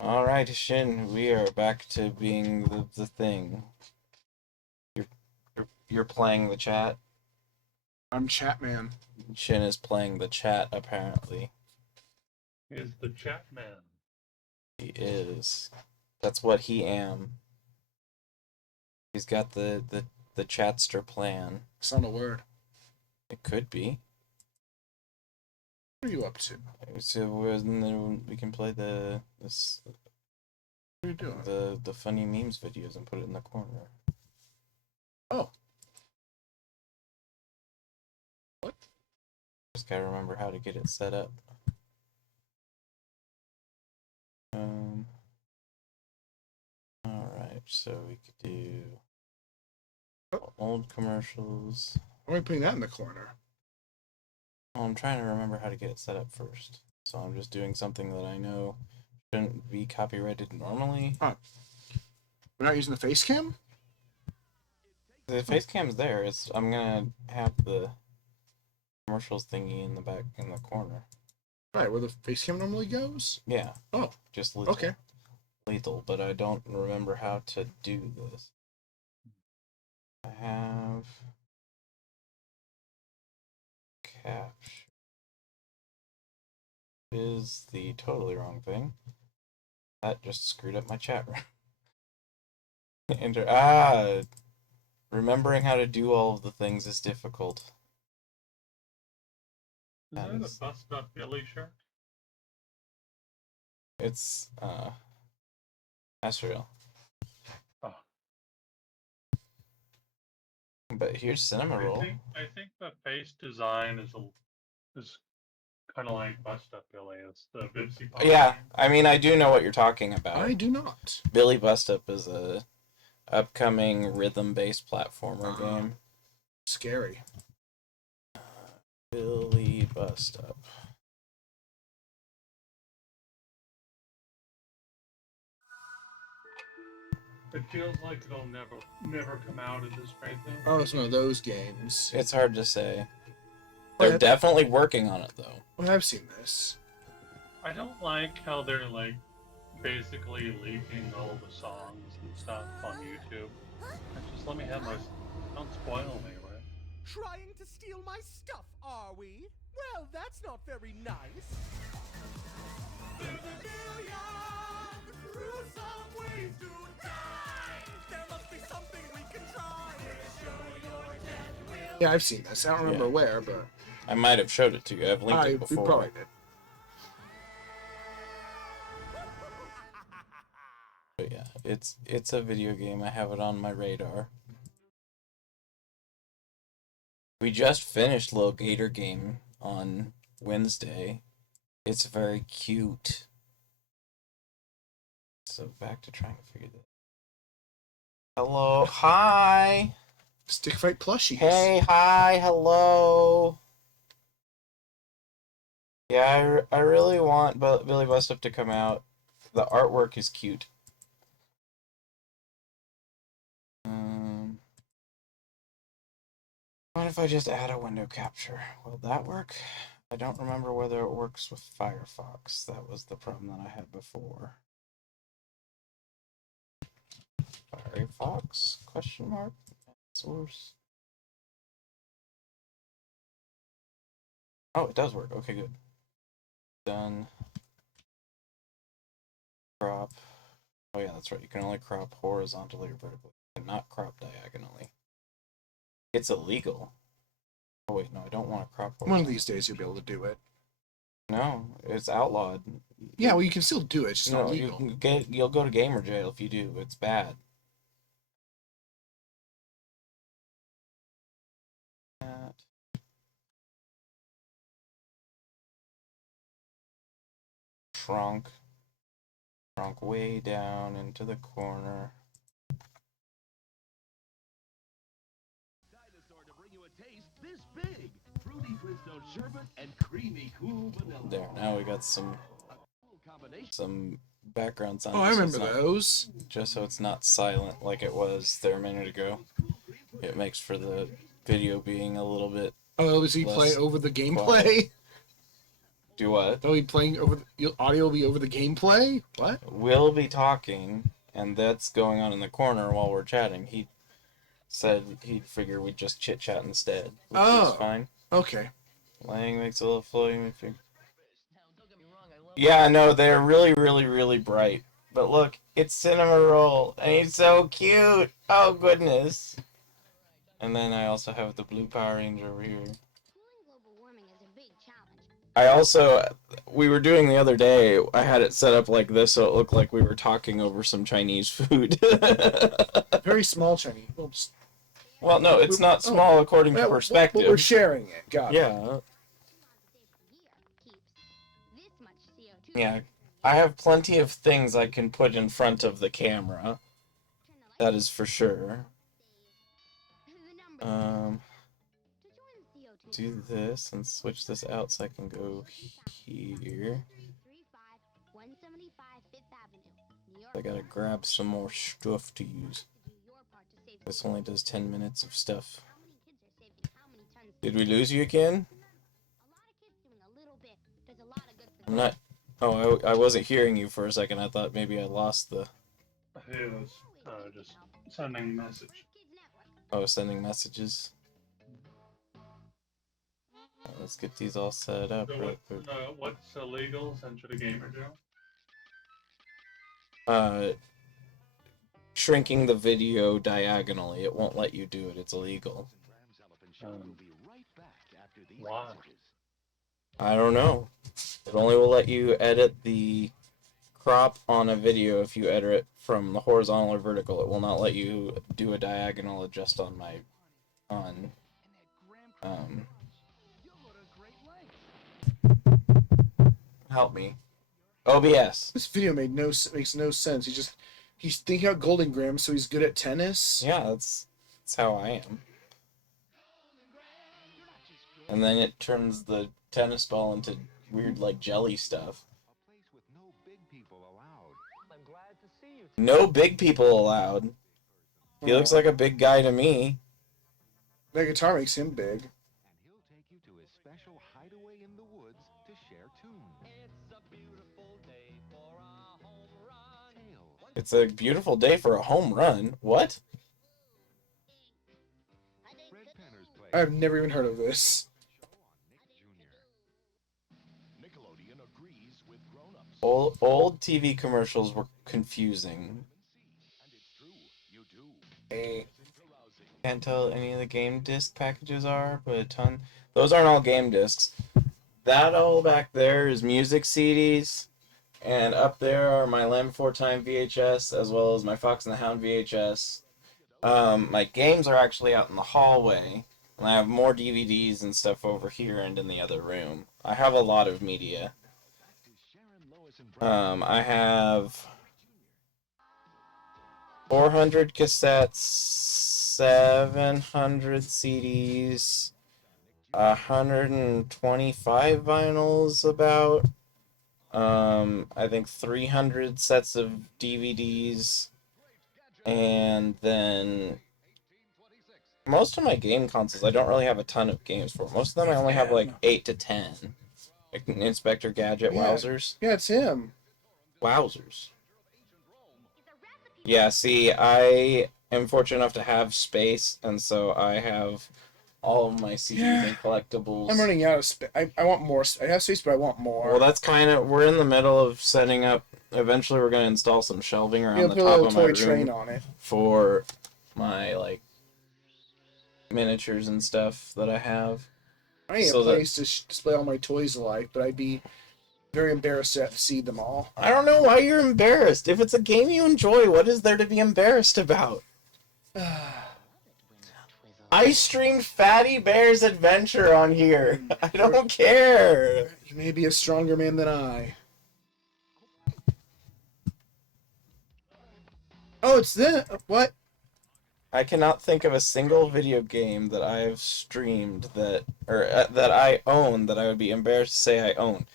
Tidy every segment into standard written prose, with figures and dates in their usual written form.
Alright, Shin, we are back to being the thing. You're, you're playing the chat. I'm Chatman. Shin is playing the chat, apparently. Is the chat man. He is. That's what he am. He's got the chatster plan. It's not a word. It could be. What are you up to? So and then we can play the What are you doing? the funny memes videos and put it in the corner. Oh. What? Just gotta remember how to get it set up. Alright, so we could do old commercials. Why am I putting that in the corner? Well, I'm trying to remember how to get it set up first. So I'm just doing something that I know shouldn't be copyrighted normally. We're not using the face cam? The face cam's there. I'm gonna have the commercials thingy in the back in the corner. Right, where the face cam normally goes? Yeah. Oh. Just lethal. Okay. Lethal, but I don't remember how to do this. I have capture is the totally wrong thing. That just screwed up my chat room. Enter. Remembering how to do all of the things is difficult. Is that a bust up Billy shirt? It's that's real. Oh. But here's Cinema Roll. I think the face design is kind of like bust up Billy. It's the Vipsy Pop. Yeah, I mean I do know what you're talking about. I do not. Billy Bust Up is a upcoming rhythm-based platformer game. Scary. Billy Bust Up. It feels like it'll never come out at this rate though. Oh, it's one of those games. It's hard to say. Oh, They're definitely working on it though. Well, I've seen this. I don't like how they're like basically leaking all the songs and stuff on YouTube. Just let me have my. Don't spoil me, right? Trying to steal my stuff, are we? Well, that's not very nice. There's a million gruesome ways to die. There must be something we can try. Show your death will. Yeah, I've seen this. I don't remember where, but I might have showed it to you. I've linked it we before. probably did. But yeah, it's a video game. I have it on my radar. We just finished Little Gator Game on Wednesday. It's very cute. So back to trying to figure that. Hello, hi. Stick fight plushies. Hey, hi, hello. Yeah, I really want Billy Bust Up to come out. The artwork is cute. What if I just add a window capture? Will that work? I don't remember whether it works with Firefox. That was the problem that I had before. Firefox? Question mark? Source. Oh, it does work. Okay, good. Done. Crop. Oh yeah, that's right. You can only crop horizontally or vertically, and not crop diagonally. It's illegal. Oh wait, no, I don't want to crop horizontally. One of these days you'll be able to do it. No, it's outlawed. Yeah, well, you can still do it. It's just not No, legal. you'll go to gamer jail if you do. It's bad. Shrunk way down into the corner. Dinosaur to bring you a taste this big. Fruity Flintstone sherbet and creamy cool vanilla. There, now we got some background sound. Oh, I remember those. Just so it's not silent like it was there a minute ago. It makes for the video being a little bit. Oh, is he less playing over the gameplay? Do what? They'll be playing over the audio will be over the gameplay. What? We'll be talking, and that's going on in the corner while we're chatting. He said he'd figure we'd just chit chat instead, which is Oh. fine. Okay. Laying makes a little floating. Yeah, no, they're really, really, really bright. But look, it's Cinema Roll, and he's so cute. Oh goodness. And then I also have the blue Power Ranger over here. I also, we were doing the other day, I had it set up like this so it looked like we were talking over some Chinese food. Very small Chinese. Well, just, Well, no, it's not small according to well, perspective. we're sharing it. Got it. Yeah. Yeah. I have plenty of things I can put in front of the camera. That is for sure. Do this and switch this out so I can go here. I gotta grab some more stuff to use. This only does 10 minutes of stuff. Did we lose you again? I'm not... Oh, I wasn't hearing you for a second. I thought maybe I lost the... He was just sending a message. Oh, sending messages. Let's get these all set up So real quick. what's illegal? Send to the gamer jail. Shrinking the video diagonally. It won't let you do it. It's illegal. Why? I don't know. It only will let you edit the crop on a video if you edit it from the horizontal or vertical. It will not let you do a diagonal adjust on my help me. OBS. This video makes no sense. He's thinking out Golden Graham, so he's good at tennis. Yeah, that's how I am. And then it turns the tennis ball into weird, like, jelly stuff. No big people allowed. He looks like a big guy to me. That guitar makes him big. It's a beautiful day for a home run. What? I've never even heard of this. Old TV commercials were confusing. Can't tell any of the game disc packages are, but a ton. Those aren't all game discs. That all back there is music CDs, and up there are my Lamb 4 Time VHS, as well as my Fox and the Hound VHS. My games are actually out in the hallway, and I have more DVDs and stuff over here and in the other room. I have a lot of media. I have 400 cassettes, 700 CDs, 125 vinyls about, I think 300 sets of DVDs, and then most of my game consoles, I don't really have a ton of games for. Most of them I only have like 8 to 10. Like Inspector Gadget, Yeah. Wowzers. Yeah, it's him. Wowzers. Yeah, see, I am fortunate enough to have space, and so I have all of my CDs and collectibles. I'm running out of space. I want more. I have space, but I want more. Well, that's kind of, we're in the middle of setting up, eventually we're going to install some shelving around You'll the put a top little of my toy room train on it. for my, like, miniatures and stuff that I have. I need So a that- place to display all my toys alike, but I'd be very embarrassed to have to see them all. I don't know why you're embarrassed. If it's a game you enjoy, what is there to be embarrassed about? I streamed Fatty Bear's Adventure on here. I don't care. You may be a stronger man than I. Oh, it's this. What? I cannot think of a single video game that I have streamed that I own that I would be embarrassed to say I own.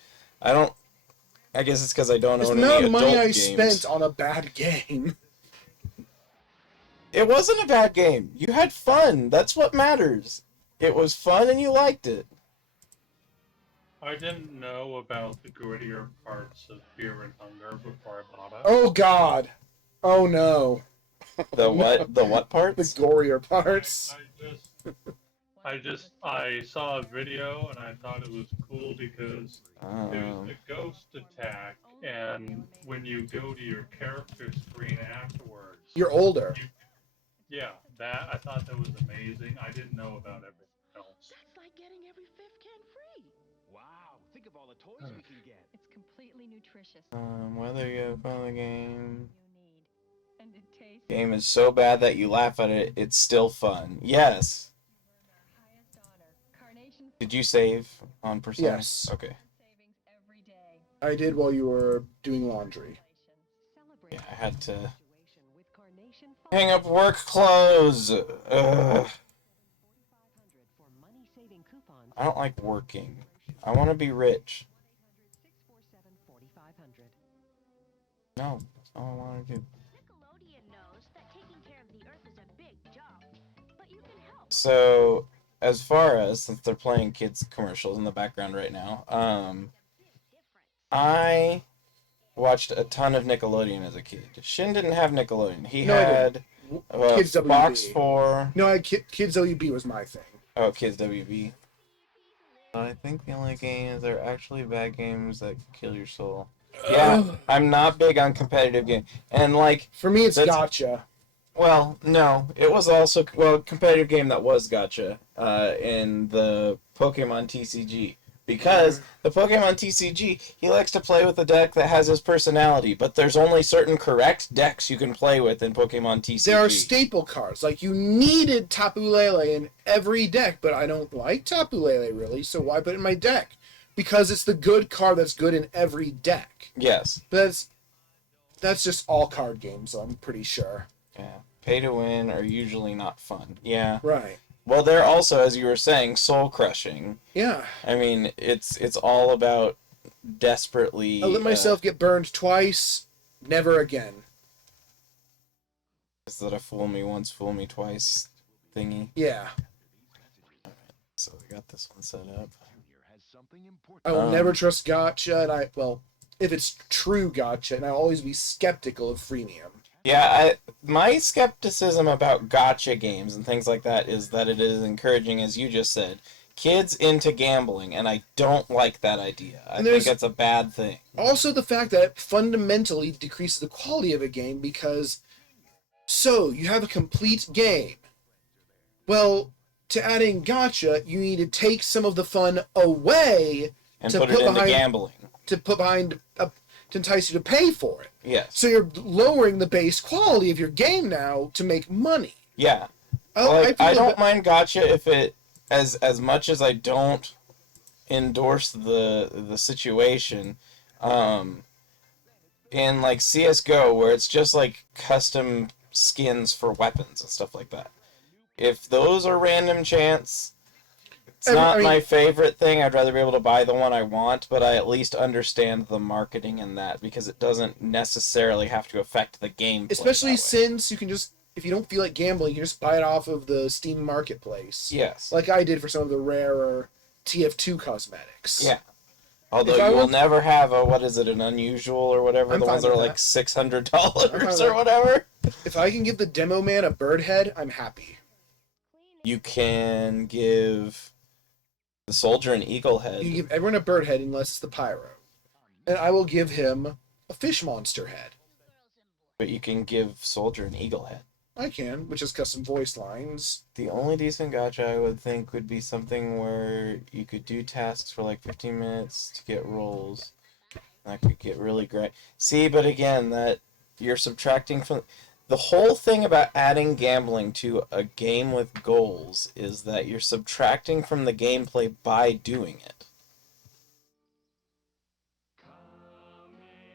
I guess it's because I don't It's own the any amount of adult money I games. spent on a bad game. It wasn't a bad game. You had fun. That's what matters. It was fun and you liked it. I didn't know about the grittier parts of Fear and Hunger before I bought it. Oh God. Oh no. The what? The what The parts? gorier parts. I saw a video and I thought it was cool because there's Um, a ghost attack, and when you go to your character screen afterwards, You're older. yeah, that I thought that was amazing. I didn't know about everything else. That's like getting every fifth can free. Wow, think of all the toys we can get. It's completely nutritious. whether you have fun with the game. You need. And it tastes. Game is so bad that you laugh at it, it's still fun. Yes. Our highest honor. Carnation Did you save on Persona? Yes. Okay. savings every day. I did while you were doing laundry. Yeah, I had to Situation with Carnation Fund. hang up work clothes. Ugh. 4,500 for money-saving coupons. I don't like working. I want to be rich. 647-4500. No, that's all I want to do. Nickelodeon knows that taking care of the Earth is a big job, but you can help. So, as far as, since they're playing kids commercials in the background right now, I watched a ton of Nickelodeon as a kid. Shin didn't have Nickelodeon. He No, I had Kids WB. Fox 4. No, Kids WB was my thing. Oh, Kids WB. I think the only games that are actually bad games that kill your soul. Yeah, Ugh. I'm not big on competitive games. And, like, For me, it's That's- Gotcha. well, no. It was also, well, competitive game that was Gacha in the Pokemon TCG. Because the Pokemon TCG, he likes to play with a deck that has his personality, but there's only certain correct decks you can play with in Pokemon TCG. There are staple cards. Like, you needed Tapu Lele in every deck, but I don't like Tapu Lele, really, so why put it in my deck? Because it's the good card that's good in every deck. Yes. But that's just all card games, I'm pretty sure. Yeah. Pay to win are usually not fun. Yeah. Right. Well, they're also, as you were saying, soul crushing. Yeah. I mean, it's all about desperately. I let myself get burned twice, never again. Is that a fool me once, fool me twice thingy? Yeah. So we got this one set up. Junior has something important. I will Um, never trust Gotcha, and if it's true Gotcha, and I'll always be skeptical of freemium. Yeah, my skepticism about gotcha games and things like that is that it is encouraging, as you just said, kids into gambling, and I don't like that idea. I And think there's- it's a bad thing. Also, the fact that it fundamentally decreases the quality of a game because, so, you have a complete game. Well, to add in Gotcha, you need to take some of the fun away And to put it put into behind- gambling. to entice you to pay for it. Yes. So you're lowering the base quality of your game now to make money. Yeah. I I don't mind gotcha if it, as much as I don't endorse the situation, in like CS:GO where it's just like custom skins for weapons and stuff like that. If those are random chance, it's not my favorite thing. I'd rather be able to buy the one I want, but I at least understand the marketing in that because it doesn't necessarily have to affect the gameplay. Especially that way. since you can just, if you don't feel like gambling, you can just buy it off of the Steam Marketplace. Yes. Like I did for some of the rarer TF2 cosmetics. Yeah. Although If I you will want- never have a, what is it, an unusual or whatever, I'm the ones fine that are with like that. $600 fine with or that. whatever. If I can give the demo man a bird head, I'm happy. You can give the soldier an eagle head. You can give everyone a bird head unless it's the pyro. And I will give him a fish monster head. But you can give soldier an eagle head. I can, which is custom voice lines. The only decent gacha I would think would be something where you could do tasks for like 15 minutes to get rolls. That could get really great. See, but again, that you're subtracting from the whole thing about adding gambling to a game with goals is that you're subtracting from the gameplay by doing it.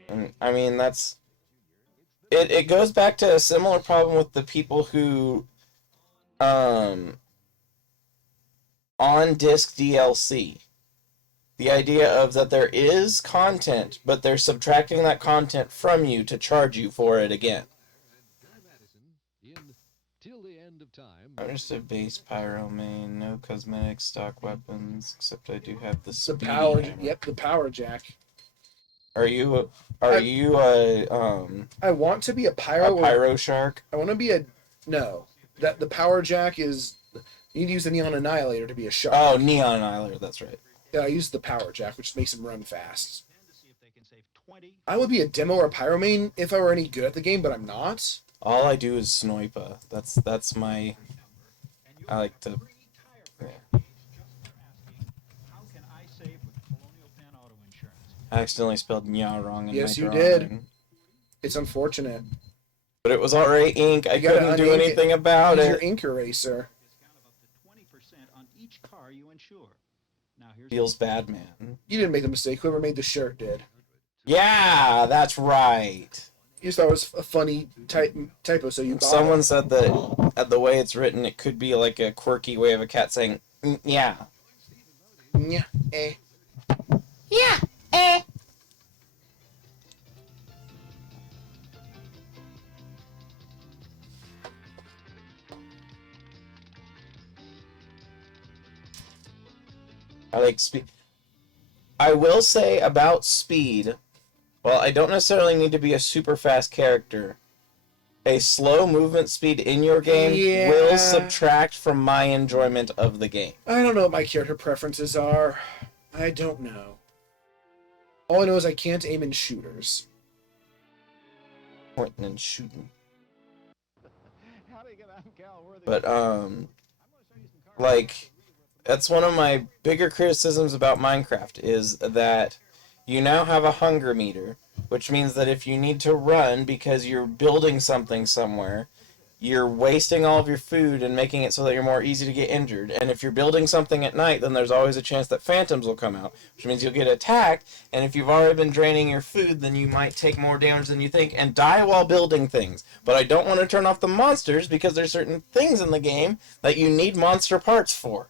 And I mean, that's it goes back to a similar problem with the people who on disc DLC. The idea of that there is content, but they're subtracting that content from you to charge you for it again. Guy Madison in Till the End of time. I'm just a base pyro main, no cosmetic stock weapons, except I do have the The speedy power. hammer. Yep, the power jack. Are you I- a I want to be a pyro. pyro shark? I want to be a no. That the power jack is. You need to use the neon annihilator to be a shark. Oh, Neon Annihilator, that's right. Yeah, I use the power jack, which makes him run fast. To see if they can save 20. I would be a demo or a pyro main if I were any good at the game, but I'm not. All I do is sniper. That's my. I like to. Yeah. How can I save with Colonial Penn Auto Insurance? I accidentally spelled nya wrong in Yes, my you drawing. did. It's unfortunate. But it was alright ink. I You gotta couldn't do unink it. anything about Use your it. ink eraser. Discount of up to 20% on each car you insure. Now here's Feels bad, man. You didn't make the mistake. Whoever made the shirt did. Yeah, that's right. You just thought it was a funny typo, so you bought Someone it. said that the way it's written, it could be like a quirky way of a cat saying, yeah. Yeah, eh. Yeah, eh. I like speed. I will say about speed, well, I don't necessarily need to be a super fast character. A slow movement speed in your game Yeah. will subtract from my enjoyment of the game. I don't know what my character preferences are. I don't know. All I know is I can't aim in shooters. Pointing and shooting. How do you get on Cal Worthy? But, like, that's one of my bigger criticisms about Minecraft, is that you now have a hunger meter, which means that if you need to run because you're building something somewhere, you're wasting all of your food and making it so that you're more easy to get injured. And if you're building something at night, then there's always a chance that phantoms will come out, which means you'll get attacked. And if you've already been draining your food, then you might take more damage than you think and die while building things. But I don't want to turn off the monsters because there's certain things in the game that you need monster parts for.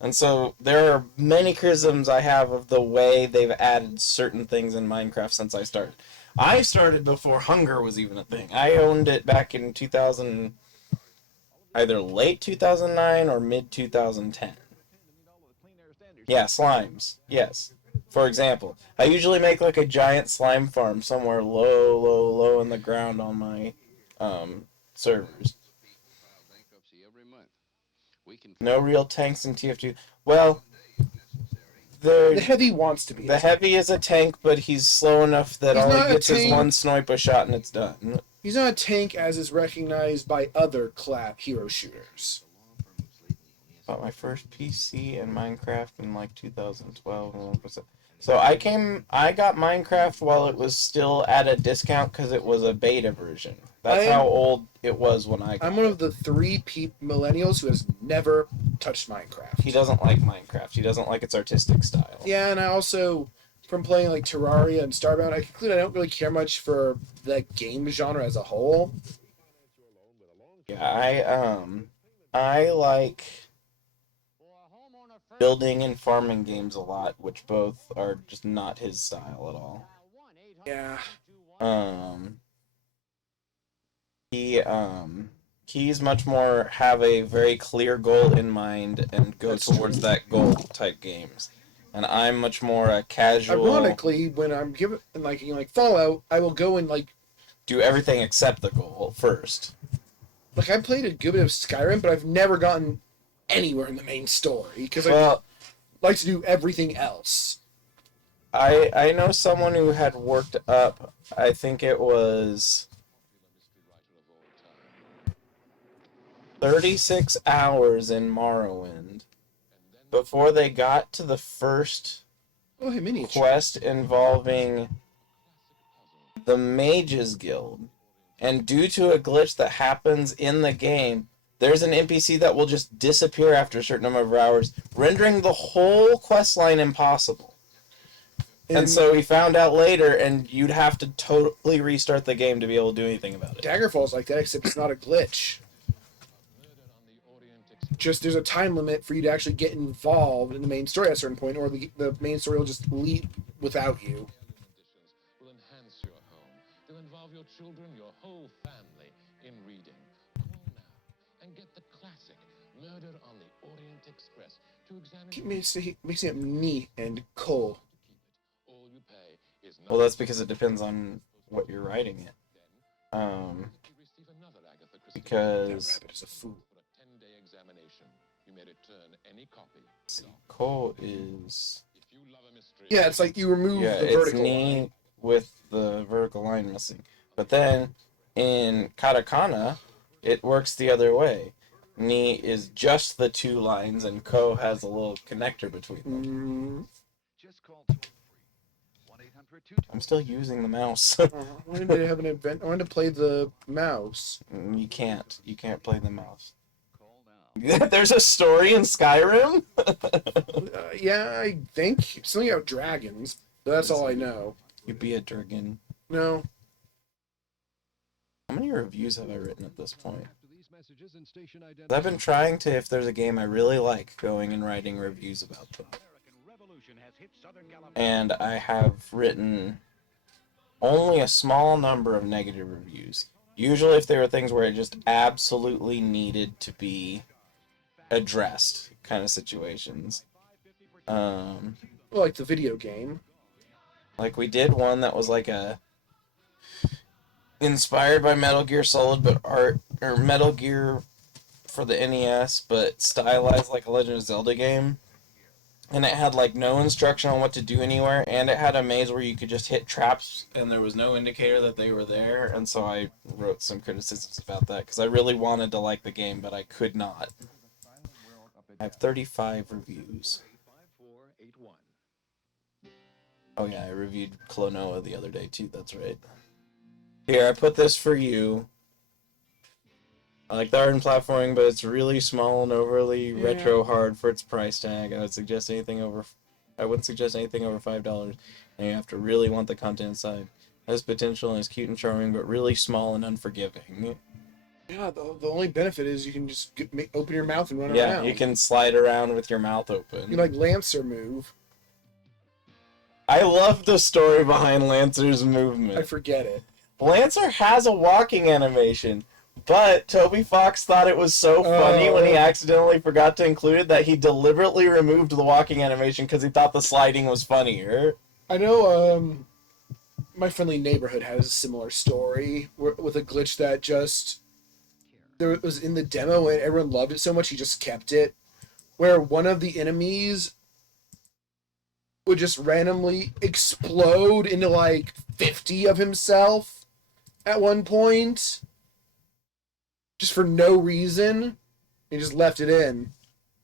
And so there are many criticisms I have of the way they've added certain things in Minecraft since I started. I started before hunger was even a thing. I owned it back in 2000, either late 2009 or mid 2010. Yeah, slimes. Yes. For example, I usually make like a giant slime farm somewhere low in the ground on my servers. No real tanks in TF2. Well, The heavy wants to be. the heavy is a tank, but he's slow enough that He's all not he a gets is tank. one sniper shot and it's done. He's not a tank as is recognized by other hero shooters. Bought my first PC and Minecraft in like 2012. And 1%. So I got Minecraft while it was still at a discount because it was a beta version. That's how old it was when I got I'm one of the 3 millennials who has never touched Minecraft. He doesn't like Minecraft. He doesn't like its artistic style. Yeah, and I also, from playing like Terraria and Starbound, I conclude I don't really care much for the game genre as a whole. Yeah, I like building and farming games a lot, which both are just not his style at all. Yeah. He's much more have a very clear goal in mind and go That's towards true. that goal type games. And I'm much more a casual, Ironically, when I'm given like Fallout, I will go and like do everything except the goal first. I played a good bit of Skyrim, but I've never gotten anywhere in the main story because I Well, like to do everything else. I know someone who had worked up, I think it was 36 hours in Morrowind before they got to the first Oh, hey, miniature. quest involving the Mages Guild. And due to a glitch that happens in the game, there's an NPC that will just disappear after a certain number of hours, rendering the whole quest line impossible. And so he found out later, and you'd have to totally restart the game to be able to do anything about it. Daggerfall's like that, except it's not a glitch. Just there's a time limit for you to actually get involved in the main story at a certain point, or the main story will just leave without you. Will enhance your home. They'll involve your children, your whole family in reading. Call now and get the classic Murder on the Orient Express to examine. Keep mixing up me and Cole. All you pay is Well, that's because it depends on what you're writing it. Because That rabbit is a fool. for a 10-day examination. You may return any copy. let's see, Cole is If you love a mystery, Yeah, it's like you remove yeah, the it's vertical knee line. with the vertical line missing. But then in katakana, it works the other way. Ni is just the two lines, and ko has a little connector between them. Just call toll-free. 1-800-220. I'm still using the mouse. I wanted to have an event. I wanted to play the mouse. You can't. You can't play the mouse. Call now. There's a story in Skyrim? Yeah, I think something about dragons. But that's all I know. You be a dragon. No, How many reviews have I written at this point? After these messages and station 'Cause I've been trying to, if there's a game I really like, going and writing reviews about them. American Revolution has hit Southern California. And I have written only a small number of negative reviews. Usually if they were things where it just absolutely needed to be addressed kind of situations. well, like the video game. Like we did one that was like a inspired by Metal Gear Solid but art or Metal Gear for the NES but stylized like a Legend of Zelda game. And it had like no instruction on what to do anywhere, and it had a maze where you could just hit traps and there was no indicator that they were there, and so I wrote some criticisms about that because I really wanted to like the game but I could not. I have 35 reviews. 5481. Oh yeah, I reviewed Klonoa the other day too, that's right. Here, I put this for you. I like the art and platforming, but it's really small and overly retro hard for its price tag. I wouldn't suggest anything over $5, and you have to really want the content inside. It has potential and is cute and charming, but really small and unforgiving. Yeah, the only benefit is you can just open your mouth and run Yeah, around. you can slide around with your mouth open. You can, like Lancer move. I love the story behind Lancer's movement. I forget it. Lancer has a walking animation, but Toby Fox thought it was so funny when he accidentally forgot to include it that he deliberately removed the walking animation because he thought the sliding was funnier. I know. My friendly neighborhood has a similar story with a glitch that just there was in the demo and everyone loved it so much he just kept it, where one of the enemies would just randomly explode into like 50 of himself at one point. Just for no reason. He just left it in.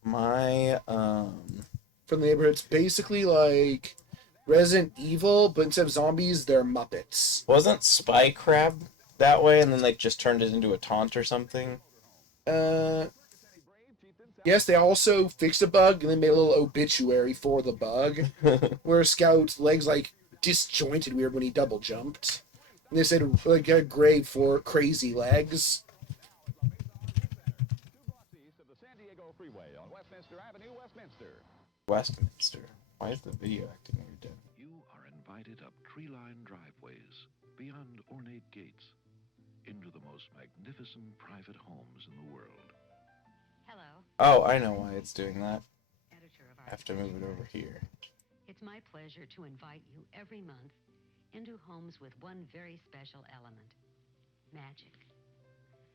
My, From the neighborhood, it's basically like Resident Evil, but instead of zombies, they're Muppets. wasn't Spy Crab that way, and then they just turned it into a taunt or something? Yes, they also fixed a bug and then made a little obituary for the bug, where Scout's legs like disjointed weird when he double jumped. And they said like a grave for crazy legs. East of the San Diego Freeway on Westminster Avenue, Westminster. Westminster. Why is the video acting weird? Dead? You are invited up tree-lined driveways, beyond ornate gates, into the most magnificent private homes in the world. Hello, Oh, I know why it's doing that. editor of I have to move it over here. It's my pleasure to invite you every month into homes with one very special element. Magic.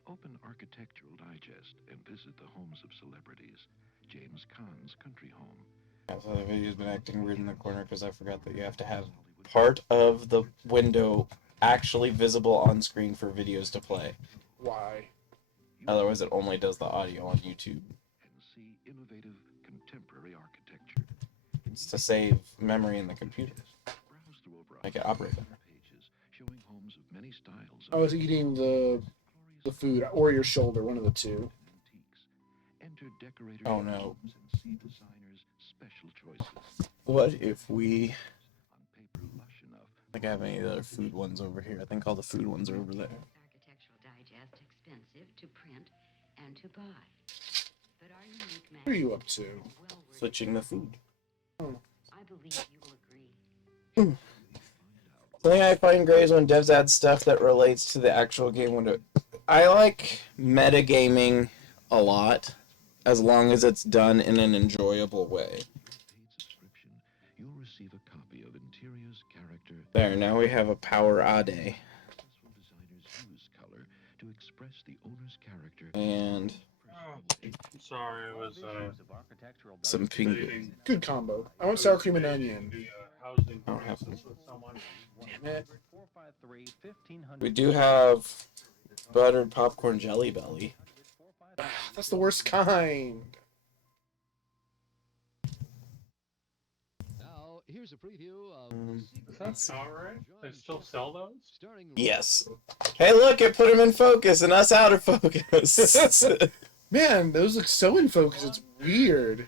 Open Architectural Digest and visit the homes of celebrities. James Caan's country home. Yeah, so the video's been acting weird in the corner because I forgot that you have to have part of the window actually visible on screen for videos to play. Why? Otherwise, it only does the audio on YouTube. And see innovative contemporary architecture. It's to save memory in the computer. Browse through over Make it operate better. pages showing homes of many styles. I was eating the food or your shoulder, one of the two. Antiques. Enter decorator Oh, no. and see designers' special choices. What if we... On paper lush enough. I think I have any other food ones over here. I think all the food ones are over there. Architectural Digest expensive to print and to buy. But our unique What are you up to? well worth Switching the food. I believe you will agree. Something I find great is when devs add stuff that relates to the actual game window. I like metagaming a lot, as long as it's done in an enjoyable way. Paid subscription, you'll receive a copy of Interior's character. There, now we have a Power Ade. Successful designers use color to express the owner's character. And Sorry, it was some pink. debating Good combo. I want sour cream and onion. the housing I don't have crisis with someone. Damn it. We do have buttered popcorn Jelly Belly. That's the worst kind. Now, here's a preview of Is that alright? They still sell those? Yes. Hey, look, it put him in focus and us out of focus. Man, those look so in focus. It's weird.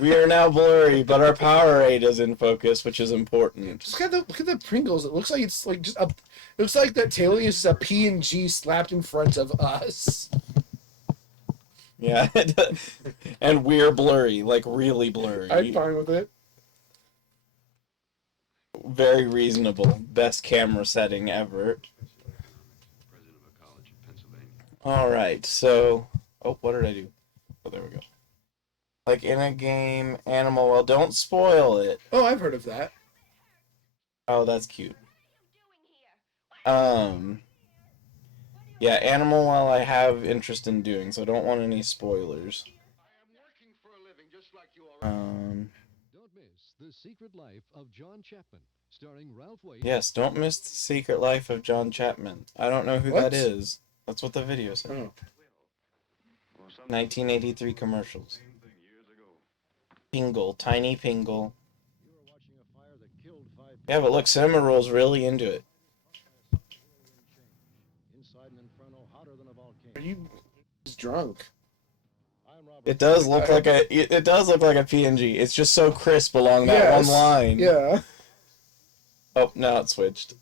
We are now blurry, but our Powerade is in focus, which is important. Just look at the Pringles. It looks like it's like just a. It looks like that tailing is just a PNG slapped in front of us. Yeah, and we're blurry, like really blurry. I'm fine with it. Very reasonable. Best camera setting ever. Alright, so... Oh, what did I do? Oh, there we go. Like, in a game, Animal Well, don't spoil it. Oh, I've heard of that. Oh, that's cute. Yeah, Animal Well I have interest in doing, so I don't want any spoilers. Don't miss The Secret Life of John Chapman, starring Ralph Waite. Yes, don't miss The Secret Life of John Chapman. I don't know who What? that is. That's what the video said. Oh. 1983 commercials. Pingle, tiny Pingle. Yeah, but look, Cinnamoroll's really into it. Are you just drunk? It does look like a PNG. It's just so crisp along that Yes. one line. Yeah. Oh, now it switched.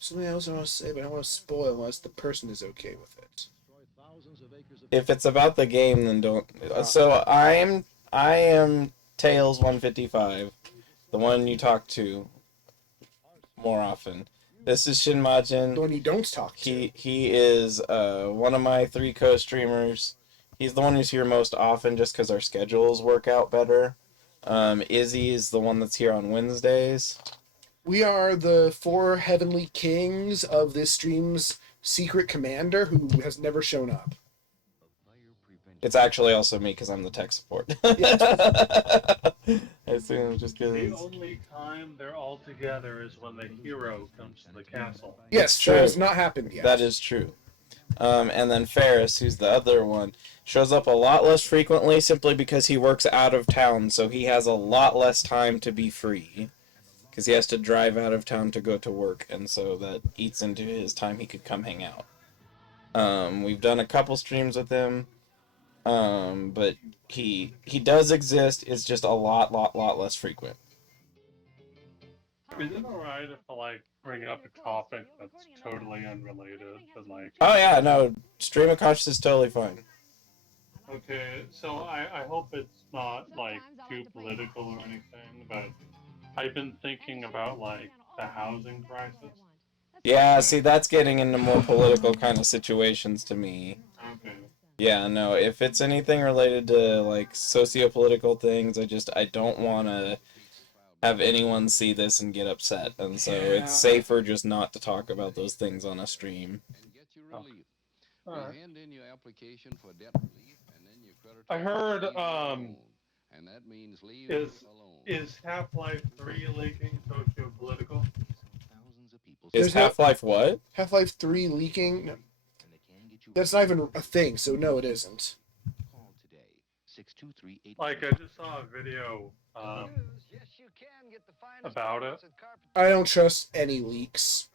Something else I want to say, but I don't want to spoil unless the person is okay with it. If it's about the game, then don't. So I am Tails 155, the one you talk to more often. This is Shinmajin. The one you don't talk to. He is one of my 3 co-streamers. He's the one who's here most often just because our schedules work out better. Izzy is the one that's here on Wednesdays. We are the 4 heavenly kings of this stream's secret commander who has never shown up. It's actually also me because I'm the tech support. I assume just The because. only time they're all together is when the hero comes to the castle. Yes, true. that has not happened yet. That is true. And then Ferris, who's the other one, shows up a lot less frequently simply because he works out of town, so he has a lot less time to be free. Because he has to drive out of town to go to work, and so that eats into his time he could come hang out. We've done a couple streams with him, but he does exist, it's just a lot less frequent. Is it alright if I, like, bring up a topic that's totally unrelated, but, like... Oh yeah, no, stream of consciousness is totally fine. Okay, so I hope it's not, like, too political or anything, but I've been thinking about, like, the housing crisis. Yeah, see, that's getting into more political kind of situations to me. Okay. Yeah, no, if it's anything related to, like, socio-political things, I don't want to have anyone see this and get upset, and so it's safer just not to talk about those things on a stream. Alright. Hand in your application for debt relief, and then your creditor I heard, and that means leave alone. is Half-Life 3 leaking socio-political? Is Half-Life what? Half-Life 3 leaking? No. That's not even a thing, so no, it isn't. Like, I just saw a video, about it. I don't trust any leaks.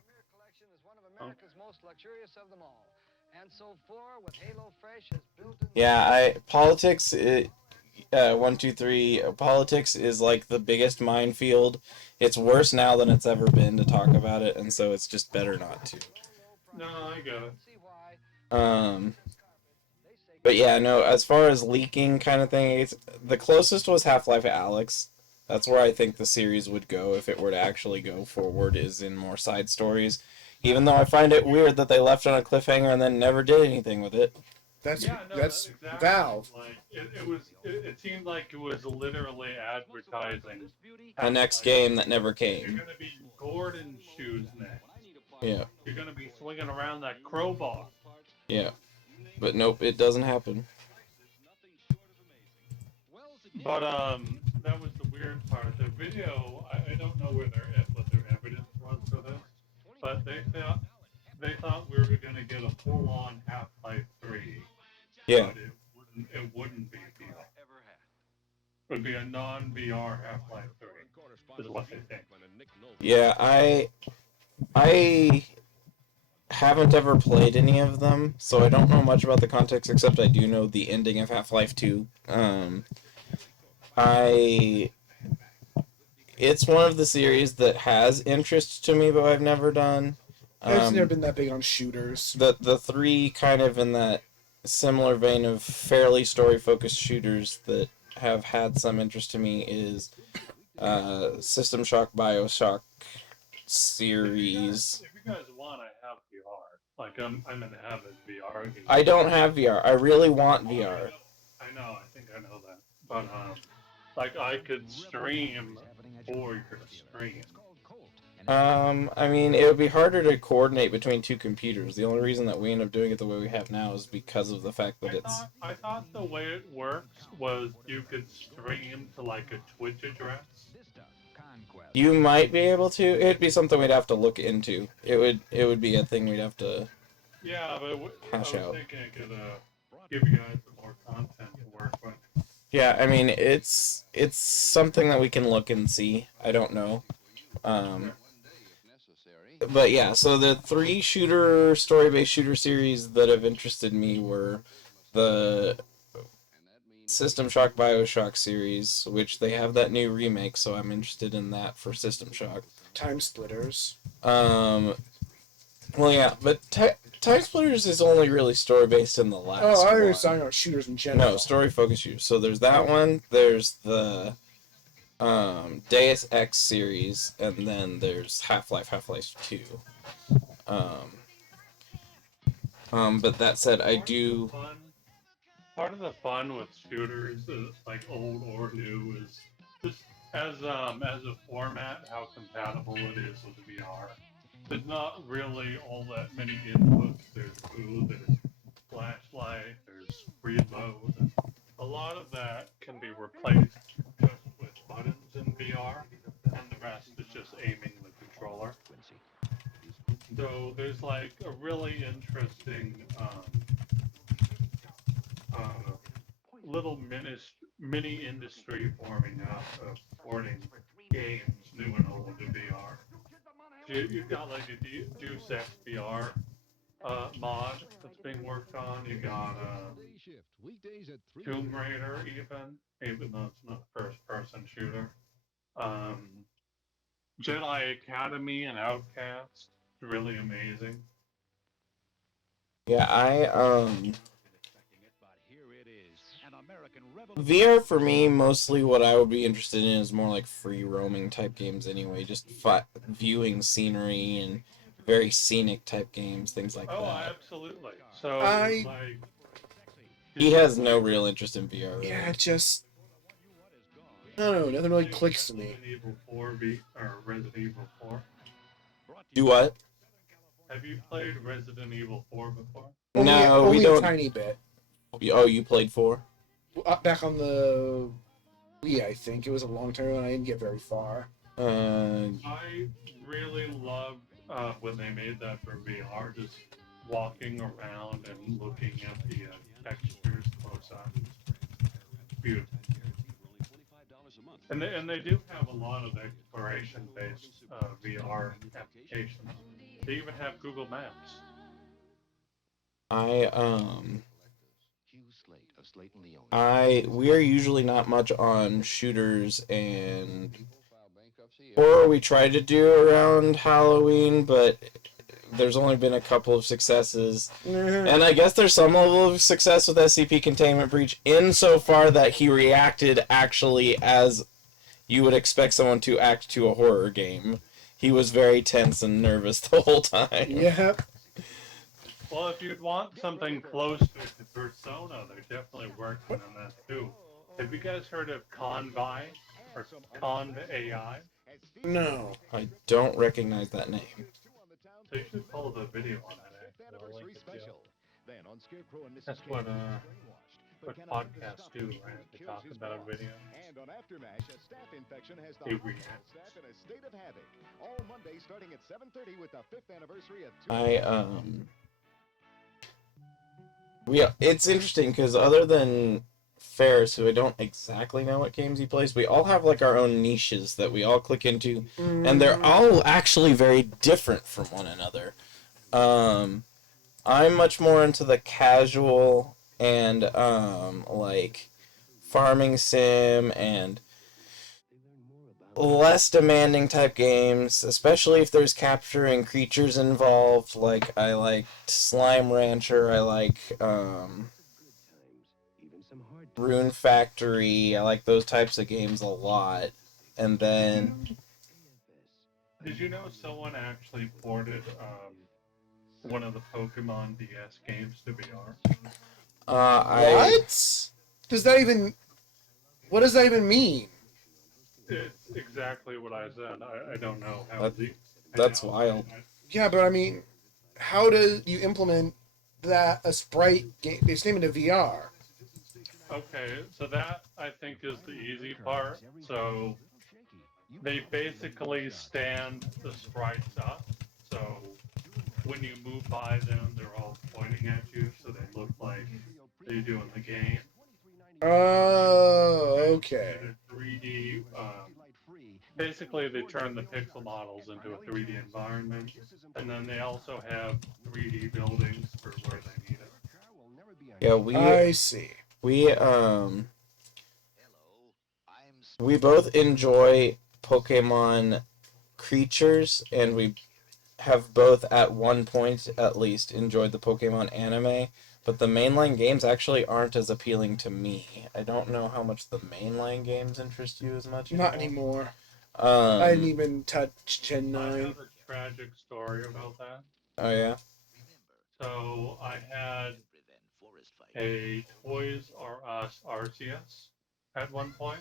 Yeah, politics, 123, politics is like the biggest minefield. It's worse now than it's ever been to talk about it, and so it's just better not to. No, I get it. But yeah, no, as far as leaking kind of thing, it's, the closest was Half-Life Alyx. That's where I think the series would go if it were to actually go forward, is in more side stories. Even though I find it weird that they left on a cliffhanger and then never did anything with it. That's Yeah, no, that's exactly. Valve. Like it seemed like it was literally advertising A next Half-Life. game that never You're came. gonna be Gordon shoes next. Yeah, You're gonna be swinging around that crowbar. yeah. But nope, it doesn't happen. But that was the weird part. The video, I don't know what their evidence was for this, but they thought we were gonna get a full-on Half-Life 3. Yeah. But it wouldn't be VR. It would be a non-VR Half-Life 3, is what they think. Yeah, I haven't ever played any of them, so I don't know much about the context, except I do know the ending of Half-Life 2. It's one of the series that has interest to me, but I've never done. I've never been that big on shooters. The three kind of in that similar vein of fairly story-focused shooters that have had some interest to me is System Shock, BioShock series. If you guys want, I have VR. Like I'm an avid VR gamer. I don't have VR. I really want VR. I know. I think I know that. But like I could stream for your stream. I mean, it would be harder to coordinate between two computers. The only reason that we end up doing it the way we have now is because of the fact that I thought the way it works was you could stream to like a Twitch address. You might be able to. It'd be something we'd have to look into. It would be a thing we'd have to. Yeah, but I was hash out. thinking I could give you guys some more content to work with. Yeah, I mean, it's something that we can look and see. I don't know. But yeah, so the three story-based shooter series that have interested me were the System Shock BioShock series, which they have that new remake, so I'm interested in that for System Shock. Time Splitters. Well, yeah, but Time Splitters is only really story-based in the last Oh, I one. was talking about shooters in general. No, story-focused shooters. So there's that one, there's the Deus Ex series, and then there's Half-Life 2. But that said, I do... Part of the fun with shooters, like old or new, is just as a format, how compatible it is with VR. There's not really all that many inputs. There's food, there's flashlight, there's reload. A lot of that can be replaced just with buttons in VR, and the rest is just aiming the controller. So there's like a really interesting little mini industry forming up of porting games, new and old, to VR. You've got like a Deus Ex VR mod that's being worked on. You got Tomb Raider, even though it's not a first-person shooter. Jedi Academy and Outcast, really amazing. Yeah, VR for me, mostly what I would be interested in is more like free roaming type games anyway, just viewing scenery and very scenic type games, things like Oh, that. absolutely. So, He has no real interest in VR. Really. Yeah, just... I don't know, nothing really clicks to me. Resident Evil 4 or Resident Evil 4. Do what? Have you played Resident Evil 4 before? No, only we don't. a tiny bit. Oh, you played 4? Back on the Wii, I think. It was a long time ago and I didn't get very far. I really loved when they made that for VR, just walking around and looking at the textures close up. Beautiful. And they do have a lot of exploration-based VR applications. They even have Google Maps. We are usually not much on shooters and horror. We try to do around Halloween, but there's only been a couple of successes. And I guess there's some level of success with SCP Containment Breach insofar that he reacted actually as you would expect someone to act to a horror game. He was very tense and nervous the whole time. Yep. Well, if you'd want something close to Persona, they're definitely working on that too. Have you guys heard of Convi or Conv AI? No. I don't recognize that name. So you should follow the video on it. Actually. I'll link it to you. That's what podcasts do, right? They talk about a video. And on Aftermash, a staph infection has the They react. staff in a state of havoc. All Monday starting at 7:30 with the 5th anniversary of It's interesting because other than Ferris, who I don't exactly know what games he plays, we all have like our own niches that we all click into, and they're all actually very different from one another. I'm much more into the casual and like farming sim and less demanding type games, especially if there's capturing creatures involved. Like I like Slime Rancher, I like Rune Factory, I like those types of games a lot. And then Did you know someone actually ported one of the Pokemon DS games to VR? What? Does that even? What does that even mean? It's exactly what I said. I don't know how. That's wild. Yeah, but I mean, how do you implement that a sprite based game into VR? Okay, so that I think is the easy part. So they basically stand the sprites up. So when you move by them, they're all pointing at you, so they look like they do in the game. Oh, okay. They're 3D. Basically, they turn the pixel models into a 3D environment, and then they also have 3D buildings for where they need it. yeah, I see. We both enjoy Pokemon creatures, and we have both at one point at least enjoyed the Pokemon anime, but the mainline games actually aren't as appealing to me. I don't know how much the mainline games interest you as much. Not anymore. I didn't even touch Gen I 9. have a tragic story about that. Oh yeah. So I had a Toys R Us Arceus at one point.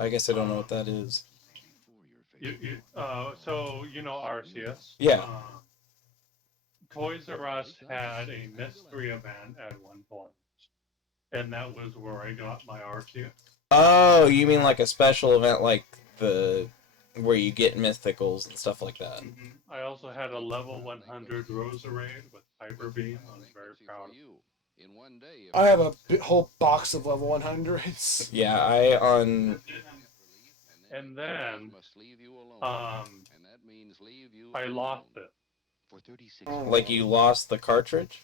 I guess I don't know what that is. So you know Arceus. Yeah. Toys R Us had a mystery event at one point, and that was where I got my Arceus. Oh, you mean like a special event like where you get mythicals and stuff like that. Mm-hmm. I also had a level 100 Roserade with Hyper Beam. I was very proud of it. I have a whole box of level 100s. Yeah, And then, I lost it. Like you lost the cartridge?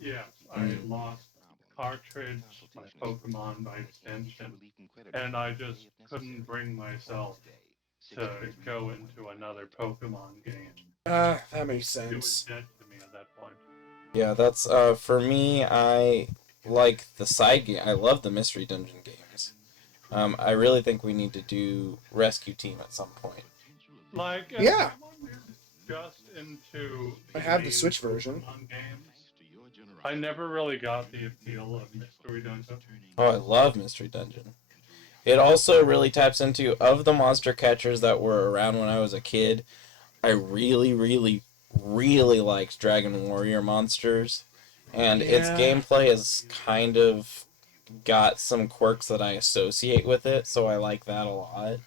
Yes, I lost the cartridge, my Pokemon by extension, and I just couldn't bring myself to go into another Pokemon game. That makes It was sense. dead to me at that point. Yeah, that's for me. I like the side game. I love the Mystery Dungeon games. I really think we need to do Rescue Team at some point. Like, Yeah. just into I have the main Switch version. Pokemon games. I never really got the appeal of Mystery Dungeon. Oh, I love Mystery Dungeon. It also really taps into, of the monster catchers that were around when I was a kid, I really, really, really liked Dragon Warrior Monsters. And its Yeah. gameplay has kind of got some quirks that I associate with it, so I like that a lot.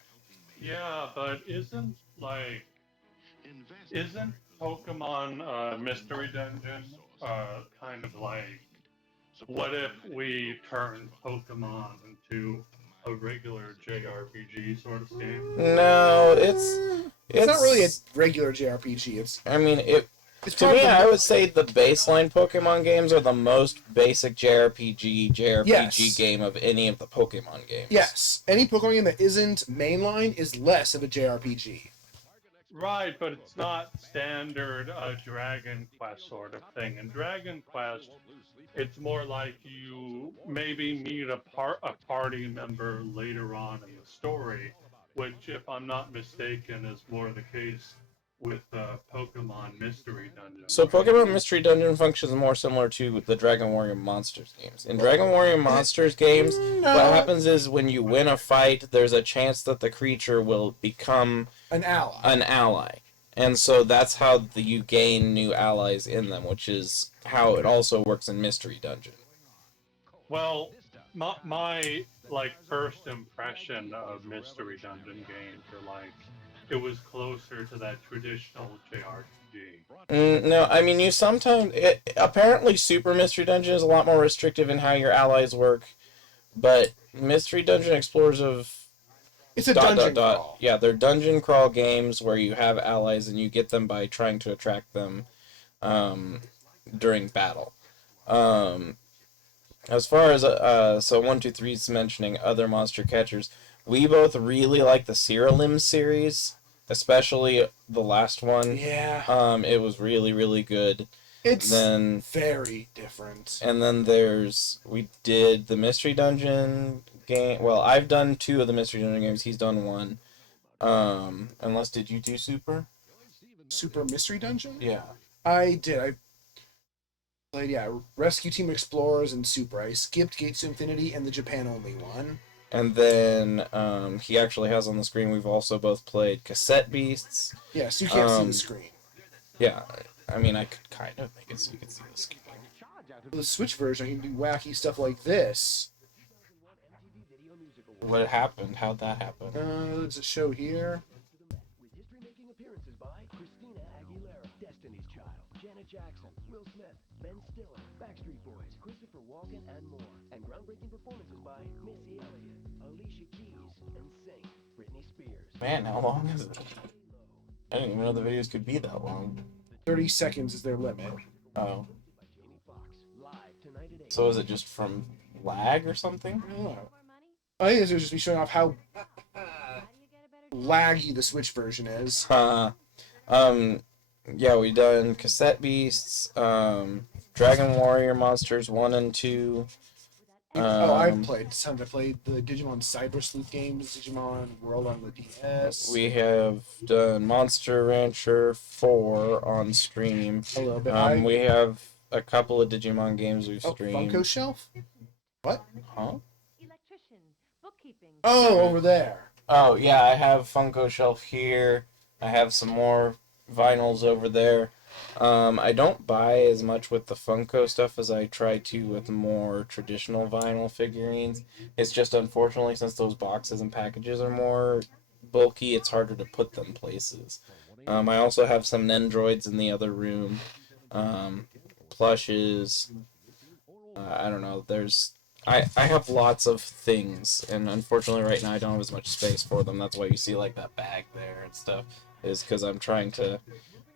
Yeah, but isn't Pokemon Mystery Dungeon kind of like, what if we turn Pokemon into a regular JRPG sort of game? No, It's not really a regular JRPG. It's I mean, it's to me, probably- I would say the baseline Pokemon games are the most basic JRPG Yes. game of any of the Pokemon games. Yes, any Pokemon game that isn't mainline is less of a JRPG. Right, but it's not standard Dragon Quest sort of thing. In Dragon Quest, it's more like you maybe meet a party member later on in the story, which, if I'm not mistaken, is more the case with Pokemon Mystery Dungeon. So right? Pokemon Mystery Dungeon functions more similar to the Dragon Warrior Monsters games. In Dragon Warrior Monsters games, what happens is when you win a fight, there's a chance that the creature will become An ally. an ally. And so that's how you gain new allies in them, which is how it also works in Mystery Dungeon. Well, my like first impression of Mystery Dungeon games are like it was closer to that traditional JRPG. No, I mean, you sometimes... apparently, Super Mystery Dungeon is a lot more restrictive in how your allies work, but Mystery Dungeon Explorers of... It's a dungeon crawl. Yeah, they're dungeon crawl games where you have allies and you get them by trying to attract them during battle. As far as... so 123 is mentioning other monster catchers. We both really like the Ceralim series, especially the last one. Yeah. It was really, really good. It's then, very different. And then we did the Mystery Dungeon game. Well, I've done 2 of the Mystery Dungeon games. He's done 1. Unless, did you do Super? Super Mystery Dungeon? Yeah. I did. I played, Rescue Team Explorers and Super. I skipped Gates to Infinity and the Japan-only one. And then he actually has on the screen, we've also both played Cassette Beasts. Yeah, so you can't see the screen. Yeah, I mean, I could kind of make it so you can see the screen. For the Switch version, you can do wacky stuff like this. What happened? How'd that happen? Does it show here? History-making appearances by Christina Aguilera, Destiny's Child, Janet Jackson, Will Smith, Ben Stiller, Backstreet Boys, Christopher Walken, and more. And groundbreaking performances by Missy Elliott, Alicia Keys, and Saint, Britney Spears. Man, how long is it? I didn't even know the videos could be that long. 30 seconds is their limit. Oh. So is it just from lag or something? I don't know. I think this would just be showing off how laggy the Switch version is. Yeah, we done Cassette Beasts, Dragon Warrior Monsters 1 and 2. I've played tons. I played the Digimon Cyber Sleuth games, Digimon World on the DS. We have done Monster Rancher 4 on stream. A little bit. We have a couple of Digimon games we've streamed. Funko Shelf? What? Huh? Oh, over there. Oh, yeah, I have Funko Shelf here. I have some more vinyls over there. I don't buy as much with the Funko stuff as I try to with more traditional vinyl figurines. It's just, unfortunately, since those boxes and packages are more bulky, it's harder to put them places. I also have some Nendroids in the other room. Plushes. I don't know, I have lots of things, and unfortunately right now I don't have as much space for them. That's why you see like that bag there and stuff, is because I'm trying to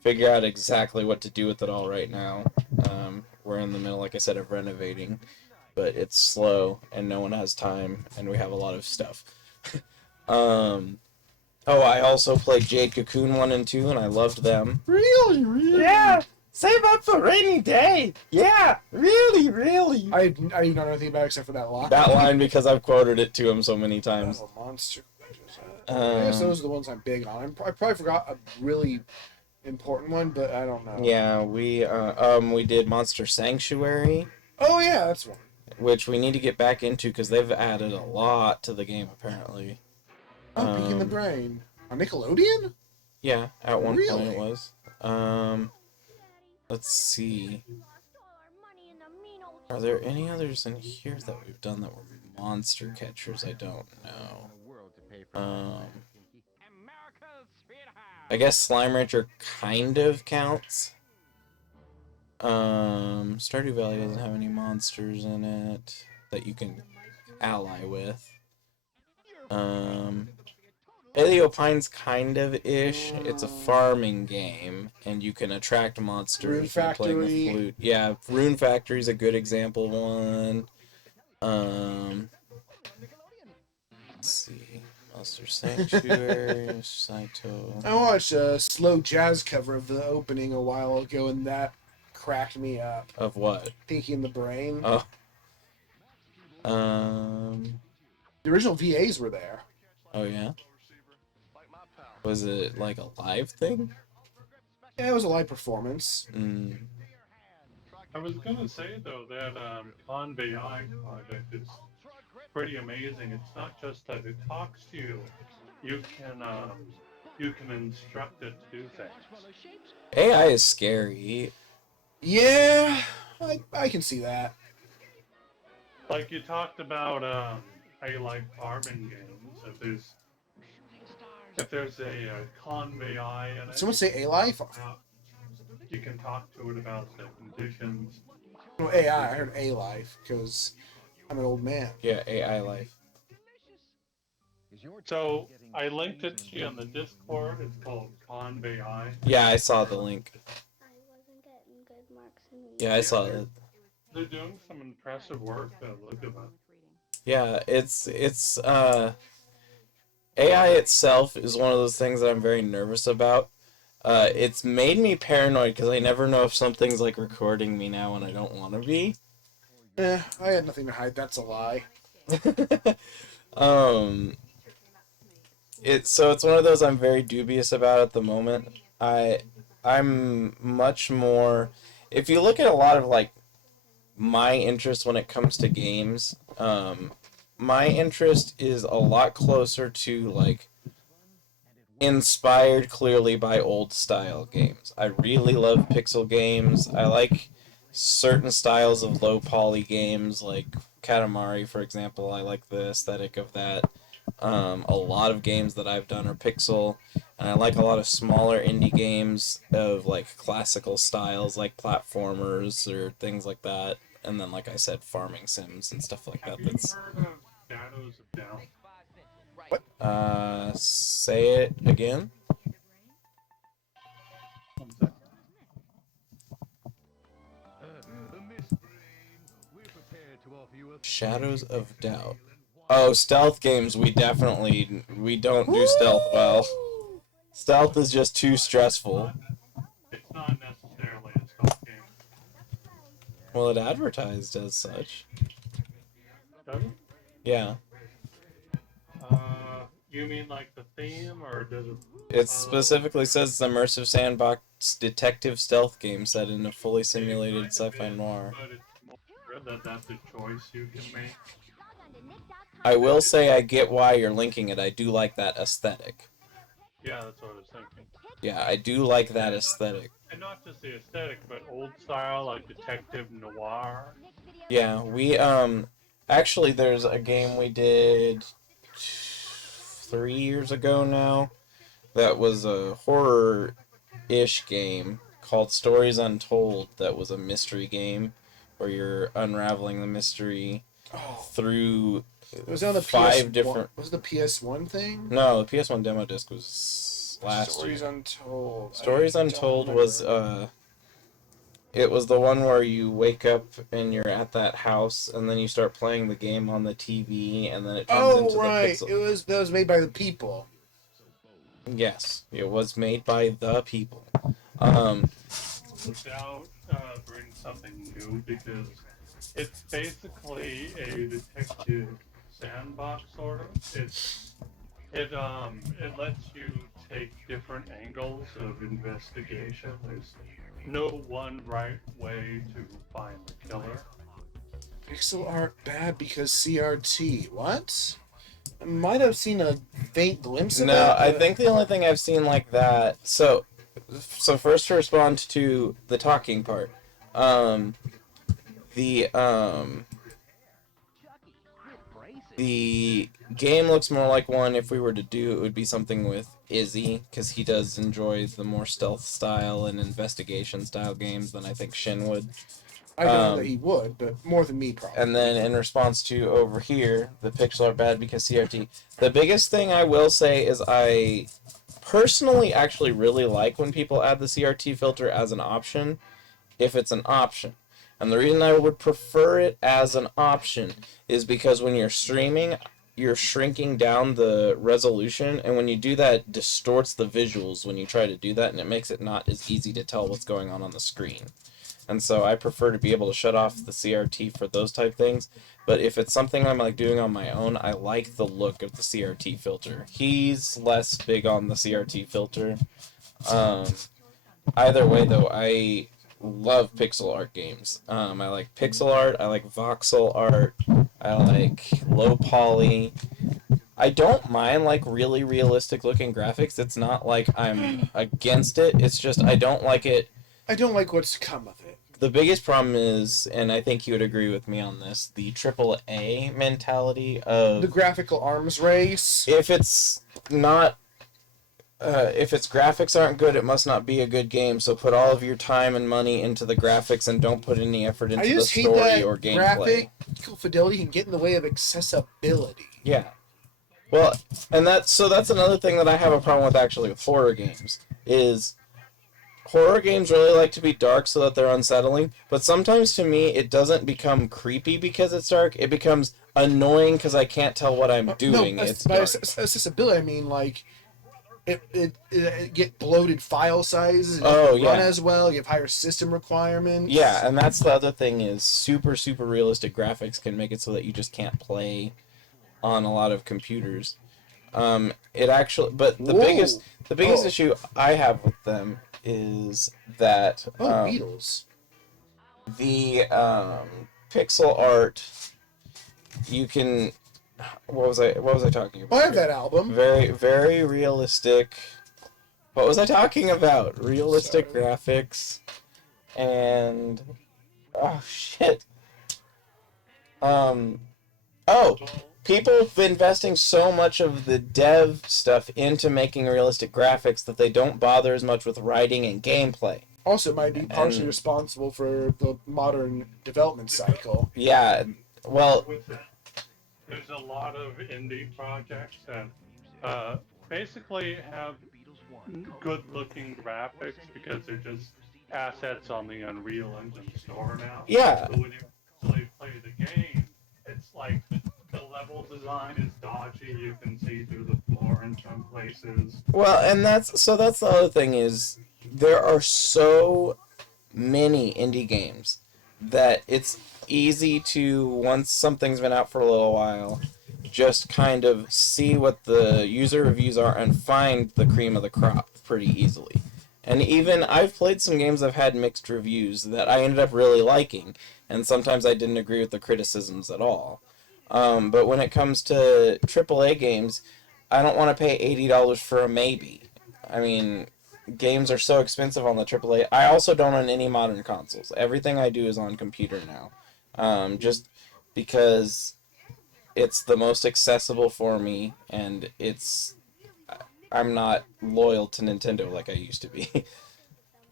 figure out exactly what to do with it all right now. We're in the middle, like I said, of renovating, but it's slow and no one has time, and we have a lot of stuff. Oh, I also played Jade Cocoon 1 and 2, and I loved them. Really? Yeah! Save up for rainy day! Yeah! Really! I don't know anything about it except for that line. That line, because I've quoted it to him so many times. Oh, monster. I guess those are the ones I'm big on. I probably forgot a really important one, but I don't know. Yeah, we did Monster Sanctuary. Oh yeah, that's one. Which we need to get back into because they've added a lot to the game apparently. Oh, Picking the Brain. On Nickelodeon? Yeah, at one Really? point it was. Let's see. Are there any others in here that we've done that were monster catchers? I don't know. I guess Slime Rancher kind of counts. Stardew Valley doesn't have any monsters in it that you can ally with. Heliopines kind of ish. It's a farming game, and you can attract monsters Rune by playing the Factory. flute. Yeah, Rune Factory is a good example one. Let's see. Monster Sanctuary, Saito. I watched a slow jazz cover of the opening a while ago, and that cracked me up. Of what? Thinking the Brain. Oh. The original VAs were there. Oh yeah. Was it like a live thing? Yeah, it was a live performance. I was gonna say though that Convey Eye project is pretty amazing. It's not just that it talks to you; you can instruct it to do things. AI is scary. Yeah, I can see that. Like you talked about, how you like farming games. If there's a Convey Eye in it, Someone say A-Life? you can talk to it about the conditions. No, AI. I heard A-Life because I'm an old man. Yeah, AI life. So I linked it to you on the Discord. It's called Convey Eye. Yeah, I saw the link. Yeah, I saw it. They're doing some impressive work. Look at that. Yeah, it's AI itself is one of those things that I'm very nervous about. It's made me paranoid because I never know if something's like recording me now when I don't want to be. I had nothing to hide. That's a lie. It's one of those I'm very dubious about at the moment. I'm much more. If you look at a lot of like my interest when it comes to games, my interest is a lot closer to like inspired clearly by old style games. I really love pixel games. I like certain styles of low poly games like Katamari, for example. I like the aesthetic of that. A lot of games that I've done are pixel, and I like a lot of smaller indie games of like classical styles like platformers or things like that. And then, like I said, farming sims and stuff like that. That's Heard of Shadows of Doubt? say it again. Shadows of Doubt. Oh, stealth games. We don't do stealth well. Stealth is just too stressful. It's not necessarily a stealth game. Well, it advertised as such. Does it? Yeah. You mean like the theme, or does it? It specifically says it's an immersive sandbox detective stealth game set in a fully simulated sci-fi noir. But it's more that that's a choice you can make. I will say I get why you're linking it. I do like that aesthetic. Yeah, that's what I was thinking. Yeah, I do like that aesthetic. And not just the aesthetic, but old style, like detective noir. Yeah, we actually there's a game we did 3 years ago now that was a horror-ish game called Stories Untold that was a mystery game where you're unraveling the mystery through It was on the five PS1. different. Was it the PS1 thing? No, the PS1 demo disc was last Stories year. Untold. Stories I don't Untold remember. was it was the one where you wake up and you're at that house and then you start playing the game on the TV and then it turns into Oh right, the pixel. that was made by the people. Yes, it was made by the people. Without bring something new, because it's basically a detective sandbox sort of. It lets you take different angles of investigation. There's no one right way to find the killer. Pixel art bad because CRT. What? I might have seen a faint glimpse of No, that. I think the only thing I've seen like that. So first to respond to the talking part, the game looks more like one. If we were to do it, would be something with Izzy, because he does enjoy the more stealth style and investigation style games than I think Shin would. I don't know that he would, but more than me probably. And then in response to over here, the pixel art bad because CRT. The biggest thing I will say is I personally actually really like when people add the CRT filter as an option, if it's an option. And the reason I would prefer it as an option is because when you're streaming, you're shrinking down the resolution, and when you do that, it distorts the visuals when you try to do that, and it makes it not as easy to tell what's going on the screen. And so I prefer to be able to shut off the CRT for those type things. But if it's something I'm like doing on my own, I like the look of the CRT filter. He's less big on the CRT filter. either way, though, I love pixel art games. I like pixel art. I like voxel art. I like low poly. I don't mind like really realistic looking graphics. It's not like I'm against it. It's just I don't like it. I don't like what's come of it. The biggest problem is, and I think you would agree with me on this, the AAA mentality of The graphical arms race. if it's not if its graphics aren't good, it must not be a good game. So put all of your time and money into the graphics and don't put any effort into I the just hate story that or gameplay. graphical fidelity can get in the way of accessibility. Yeah. Well, and that's another thing that I have a problem with actually with horror games is horror games really like to be dark so that they're unsettling, but sometimes to me it doesn't become creepy because it's dark. It becomes annoying because I can't tell what I'm doing. No, It's by dark. accessibility, I mean like it get bloated file sizes. It Oh, doesn't run yeah. as well. You have higher system requirements. Yeah, and that's the other thing is super realistic graphics can make it so that you just can't play on a lot of computers. It actually, but the Whoa. biggest Oh. issue I have with them is that Beatles. the pixel art you can what was I talking about? I have that album. Very realistic. What was I talking about? Realistic graphics and oh shit. People have been investing so much of the dev stuff into making realistic graphics that they don't bother as much with writing and gameplay. Also, might be partially And- responsible for the modern development cycle. Yeah, well, With that, there's a lot of indie projects that basically have good-looking graphics because they're just assets on the Unreal Engine store now. Yeah. So when you actually play the game, it's like the level design is dodgy. You can see through the floor in some places. well, and that's the other thing is there are so many indie games that it's easy to, once something's been out for a little while, just kind of see what the user reviews are and find the cream of the crop pretty easily. And even I've played some games that have had mixed reviews that I ended up really liking, and sometimes I didn't agree with the criticisms at all. But when it comes to AAA games, I don't want to pay $80 for a maybe. I mean, games are so expensive on the AAA. I also don't own any modern consoles. Everything I do is on computer now. Just because it's the most accessible for me, and I'm not loyal to Nintendo like I used to be.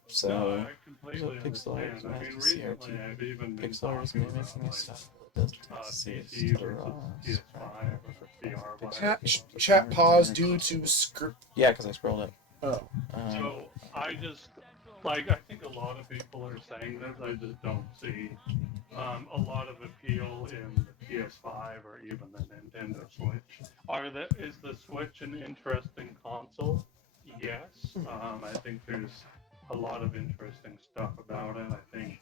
So, No, I completely pixel art is understand. I nice mean, to see recently I've even been pixel art is talking mimicking about, this like, stuff. It doesn't see it PC to the versus raw. PS5 or VR. Chat pause due to script. Yeah, because I scrolled up. Oh. So I just I think a lot of people are saying this. I just don't see a lot of appeal in the PS5 or even the Nintendo Switch. Is the Switch an interesting console? Yes. I think there's a lot of interesting stuff about it. I think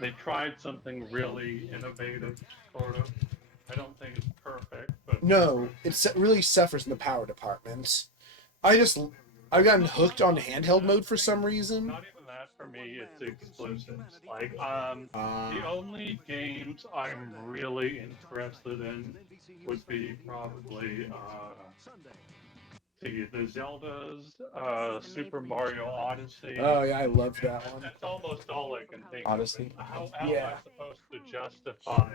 they tried something really innovative, sort of. I don't think it's perfect, but No, it really suffers in the power department. I've gotten hooked on handheld mode for some reason. not even that for me. It's exclusives. Like, the only games I'm really interested in would be probably the Zeldas, Super Mario Odyssey. Oh yeah, I love that one. That's almost all I can think. Odyssey? Of. How am Yeah. I supposed to justify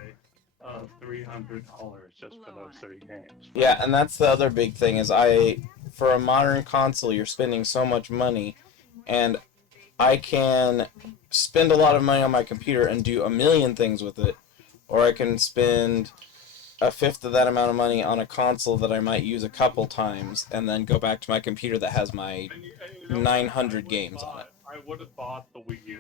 $300 just for those 3 games? Yeah, and that's the other big thing is for a modern console, you're spending so much money, and I can spend a lot of money on my computer and do a million things with it, or I can spend a fifth of that amount of money on a console that I might use a couple times, and then go back to my computer that has my And you know, 900 games on it. I would have bought the Wii U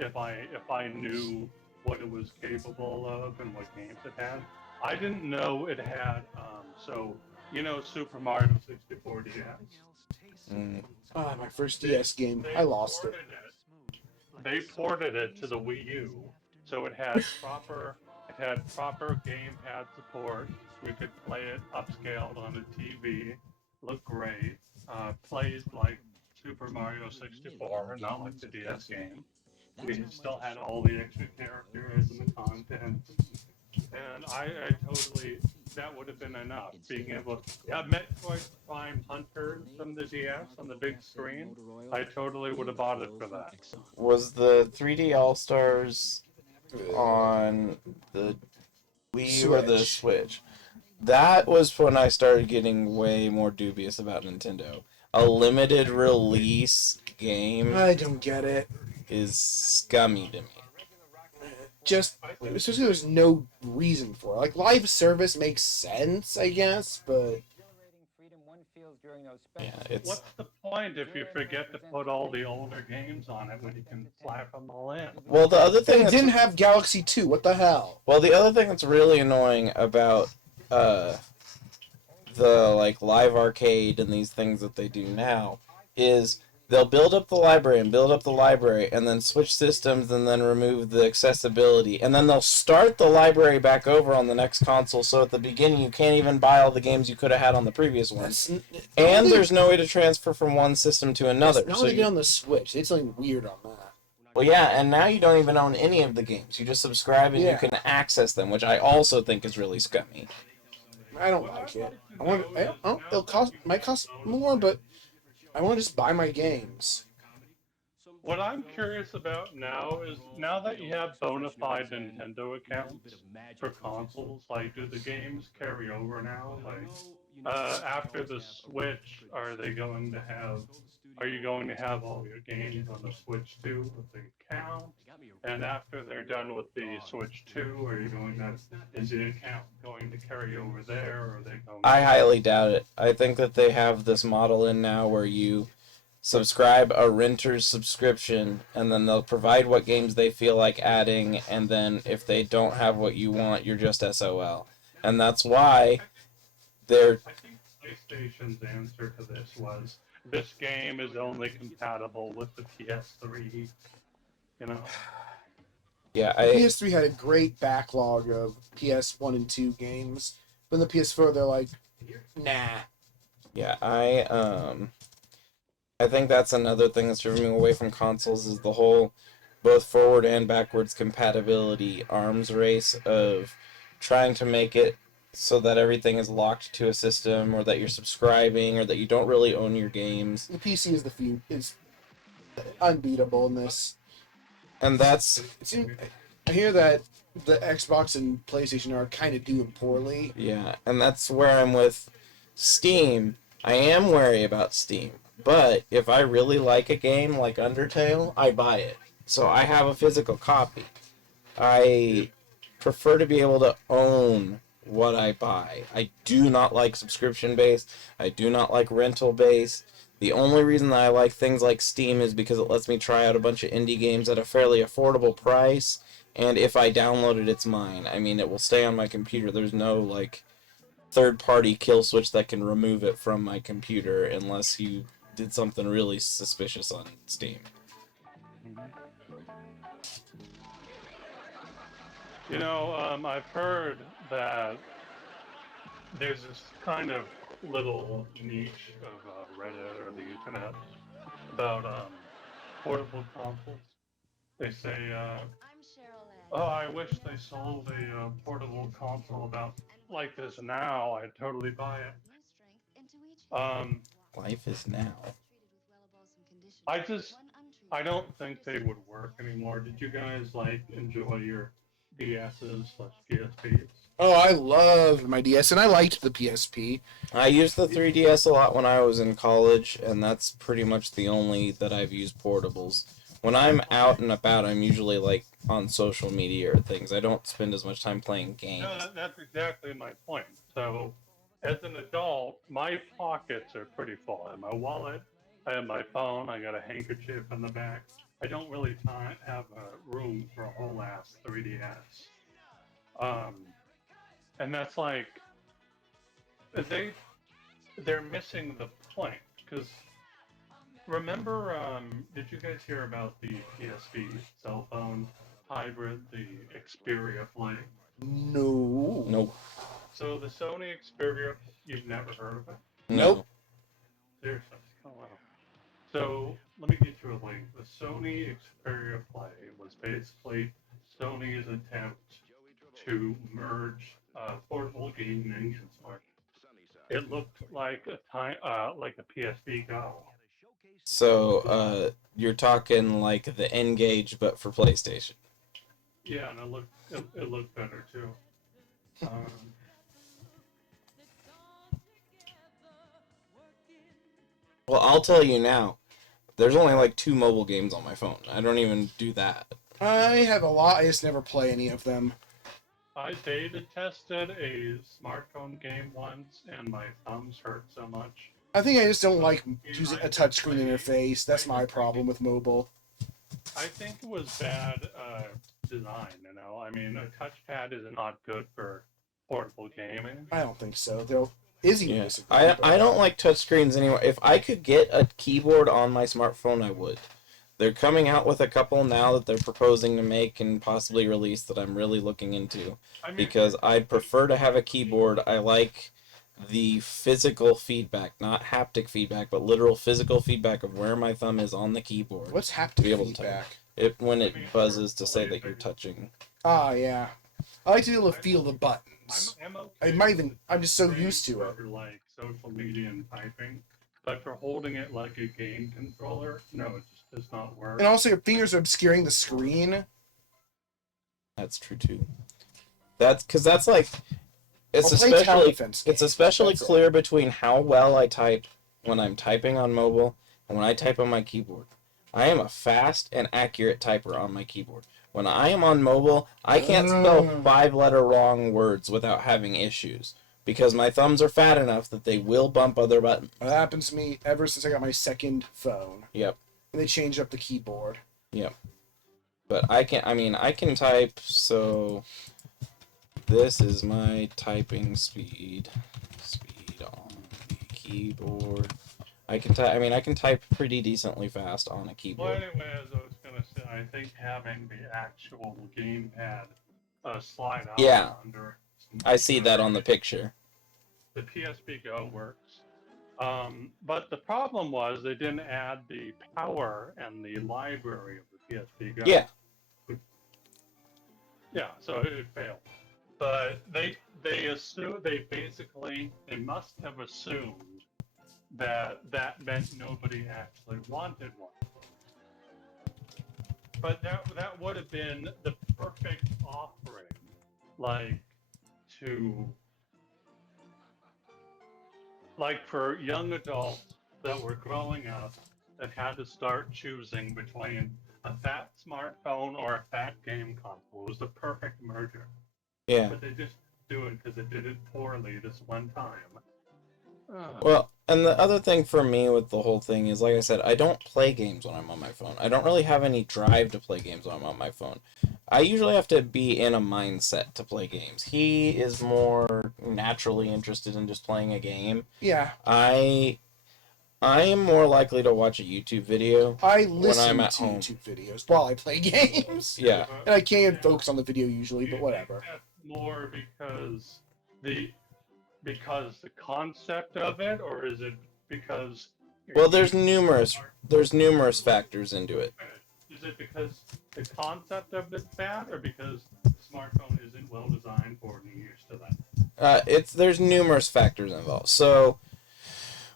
if I knew what it was capable of and what games it had. I didn't know it had Super Mario 64 DS. My first DS game. I lost it. They ported it to the Wii U, so it had proper gamepad support. We could play it upscaled on a TV. Looked great. Played like Super Mario 64, not like the DS game. We still had all the extra characters and the content. And I totally, that would have been enough. Being able, yeah, Metroid Prime Hunter from the DS on the big screen, I totally would have bought it for that. Was the 3D All Stars on the Wii or the Switch? That was when I started getting way more dubious about Nintendo. A limited release game I don't get it. is scummy to me. Just, especially there's no reason for it. Like, live service makes sense, I guess, but... Yeah, it's... What's the point if you forget to put all the older games on it when you can slap them all in? Well, the other thing They didn't have Galaxy 2, what the hell? Well, the other thing that's really annoying about the like live arcade and these things that they do now is they'll build up the library and then switch systems and then remove the accessibility, and then they'll start the library back over on the next console, so at the beginning you can't even buy all the games you could have had on the previous one. And there's no way to transfer from one system to another. Not So only on the Switch, they did something weird on that. well, yeah, and now you don't even own any of the games. You just subscribe and Yeah. you can access them, which I also think is really scummy. I don't like it. Might cost more, but I want to just buy my games. What I'm curious about now is, now that you have bona fide Nintendo accounts for consoles, like, do the games carry over now? Like, after the Switch, are you going to have all your games on the Switch 2 with the account? And after they're done with the Switch 2, is the account going to carry over there, or are they going I highly doubt it. I think that they have this model in now where you subscribe a renter's subscription, and then they'll provide what games they feel like adding, and then if they don't have what you want, you're just SOL. And that's why they're... I think PlayStation's answer to this was, this game is only compatible with the PS3, you know? Yeah, PS3 had a great backlog of PS1 and 2 games. But in the PS4, they're like, nah. Yeah, I think that's another thing that's driving me away from consoles is the whole both forward and backwards compatibility arms race of trying to make it so that everything is locked to a system, or that you're subscribing, or that you don't really own your games. The PC is unbeatable in this. And that's... I hear that the Xbox and PlayStation are kind of doing poorly. Yeah, and that's where I'm with Steam. I am wary about Steam. But if I really like a game like Undertale, I buy it. So I have a physical copy. I prefer to be able to own what I buy. I do not like subscription-based. I do not like rental-based. The only reason that I like things like Steam is because it lets me try out a bunch of indie games at a fairly affordable price, and if I download it, it's mine. I mean, it will stay on my computer. There's no, like, third-party kill switch that can remove it from my computer unless you did something really suspicious on Steam. You know, I've heard that there's this kind of little niche of Reddit or the internet about portable consoles. They say, oh, I wish they sold a portable console about like this now. I'd totally buy it. Life is now. I don't think they would work anymore. Did you guys like enjoy your DSs/PSPs? Oh, I loved my DS, and I liked the PSP. I used the 3DS a lot when I was in college, and that's pretty much the only that I've used portables. When I'm out and about, I'm usually like on social media or things. I don't spend as much time playing games. No, that's exactly my point. So, as an adult, my pockets are pretty full. I have my wallet, I have my phone, I got a handkerchief in the back. I don't really have room for a whole ass 3DS. And that's like, they're missing the point. Because remember, did you guys hear about the PSP cell phone hybrid, the Xperia Flame? No. Nope. So the Sony Xperia, you've never heard of it? Nope. Seriously. Oh, wow. So let me get you a link. The Sony Xperia Play was basically Sony's attempt to merge portable gaming and smart. It looked like like a PSP Go. So, you're talking like the N-Gage, but for PlayStation. Yeah, and it looked better too. Well, I'll tell you now. There's only like 2 mobile games on my phone. I don't even do that. I have a lot. I just never play any of them. I beta tested a smartphone game once, and my thumbs hurt so much. I think I just don't like using a touchscreen interface. That's my problem with mobile. I think it was bad design, you know? I mean, a touchpad is not good for portable gaming. I don't think so. Though Izzy Yeah. disagree, but- I don't like touchscreens anymore. If I could get a keyboard on my smartphone, I would. They're coming out with a couple now that they're proposing to make and possibly release that I'm really looking into. I mean, Because I'd prefer to have a keyboard. I like the physical feedback, not haptic feedback, but literal physical feedback of where my thumb is on the keyboard. What's to haptic be able to feedback? It when it buzzes to say that you're touching. Ah, yeah. I like to be able to feel the buttons. I'm just so used to it. For like social media and typing, but for holding it like a game controller, no, it just does not work. And also, your fingers are obscuring the screen. That's true too. That's because that's like it's I'll play tower especially defense it's games, especially that's it. clear between how well I type when I'm typing on mobile and when I type on my keyboard. I am a fast and accurate typer on my keyboard. When I am on mobile, I can't spell 5-letter wrong words without having issues because my thumbs are fat enough that they will bump other buttons. That happens to me ever since I got my second phone. Yep. And they changed up the keyboard. Yep. But I can type, so this is my typing speed. Speed on the keyboard. I can type pretty decently fast on a Well, keyboard. anyway, as I was gonna say, I think having the actual gamepad slide out Yeah. under. I see that on the picture. The PSP Go works. But the problem was they didn't add the power and the library of the PSP Go. Yeah. Yeah, so it failed. But they must have assumed that meant nobody actually wanted one. But that would have been the perfect offering, like for young adults that were growing up that had to start choosing between a fat smartphone or a fat game console. It was the perfect merger. Yeah. But they just do it because they did it poorly this one time. Well, and the other thing for me with the whole thing is, like I said, I don't play games when I'm on my phone. I don't really have any drive to play games when I'm on my phone. I usually have to be in a mindset to play games. He is more naturally interested in just playing a game. Yeah. I am more likely to watch a YouTube video I when listen I'm to at home. YouTube videos while I play games. Yeah. And I can't focus on the video usually, but Do you whatever. think that's more because the concept of it, or is it because? Well, there's numerous factors into it. Is it because the concept of it's bad, or because the smartphone isn't well designed for it and you're used to that? There's numerous factors involved. So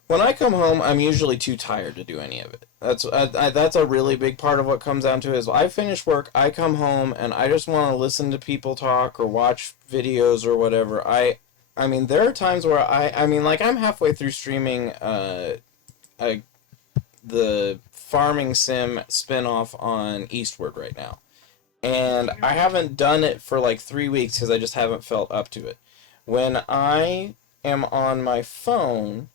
when I come home, I'm usually too tired to do any of it. That's a really big part of what comes down to is I finish work, I come home, and I just want to listen to people talk or watch videos or whatever. I mean, there are times where I'm halfway through streaming the farming sim spin-off on Eastward right now. And I haven't done it for like 3 weeks because I just haven't felt up to it. When I am on my phone,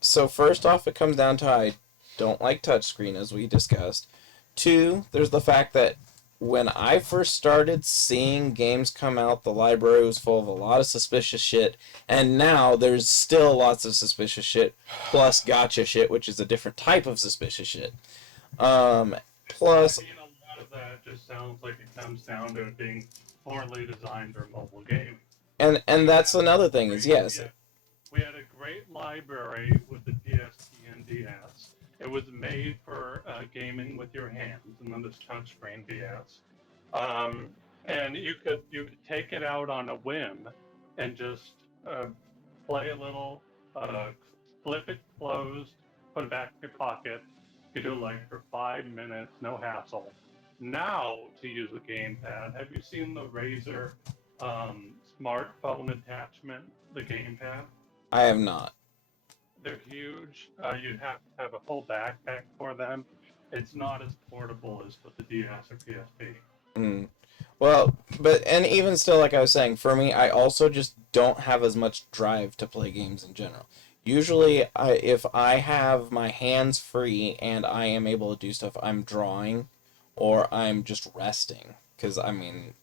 so first off, it comes down to I don't like touchscreen, as we discussed. 2, there's the fact that when I first started seeing games come out, the library was full of a lot of suspicious shit, and now there's still lots of suspicious shit, plus gotcha shit, which is a different type of suspicious shit. Plus... I mean, a lot of that just sounds like it comes down to it being poorly designed or mobile game. And that's another thing is, yes. We had a great library with the PSP and DS. It was made for gaming with your hands, and then this touchscreen DS. And you could take it out on a whim and just play a little, flip it closed, put it back in your pocket. You do like for 5 minutes, no hassle. Now to use a gamepad, have you seen the Razer smartphone attachment, the gamepad? I have not. They're huge. You have to have a full backpack for them. It's not as portable as with the DS or PSP. Mm. Well, and even still, like I was saying, for me, I also just don't have as much drive to play games in general. Usually, if I have my hands free and I am able to do stuff, I'm drawing or I'm just resting. Because, I mean,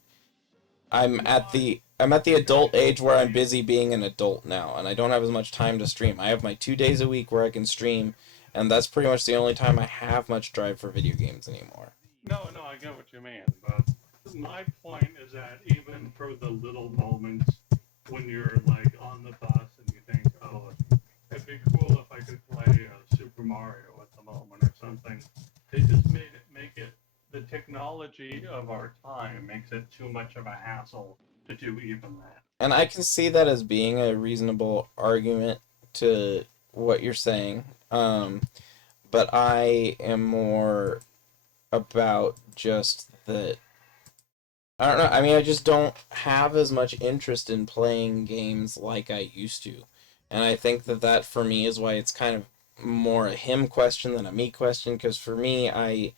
I'm at the adult age where I'm busy being an adult now, and I don't have as much time to stream. I have my 2 days a week where I can stream, and that's pretty much the only time I have much drive for video games anymore. No, I get what you mean, but my point is that even for the little moments when you're like on the bus and you think, oh, it'd be cool if I could play Super Mario at the moment or something, they just make it the technology of our time makes it too much of a hassle to do even that. And I can see that as being a reasonable argument to what you're saying, but I am more about just that. I don't know. I mean, I just don't have as much interest in playing games like I used to. And I think that for me is why it's kind of more a him question than a me question. Because for me, I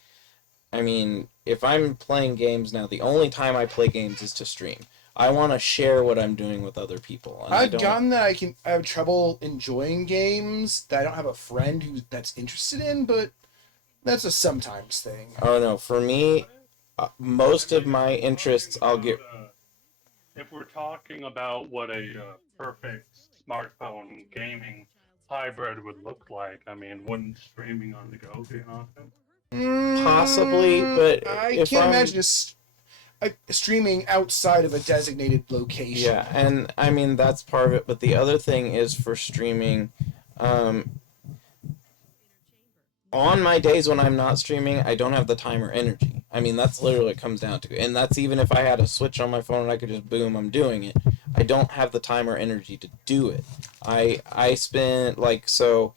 mean, if I'm playing games now, the only time I play games is to stream. I want to share what I'm doing with other people. And I've gotten that I have trouble enjoying games that I don't have a friend that's interested in, but that's a sometimes thing. Oh, no. For me, most of my interests I'll get. If we're talking about what a perfect smartphone gaming hybrid would look like, I mean, wouldn't streaming on the go be an option? Possibly, but I can't imagine streaming outside of a designated location. Yeah, and I mean that's part of it, but the other thing is for streaming, on my days when I'm not streaming, I don't have the time or energy. I mean, that's literally what it comes down to. And that's even if I had a switch on my phone and I could just boom, I'm doing it. I don't have the time or energy to do it. I spend, so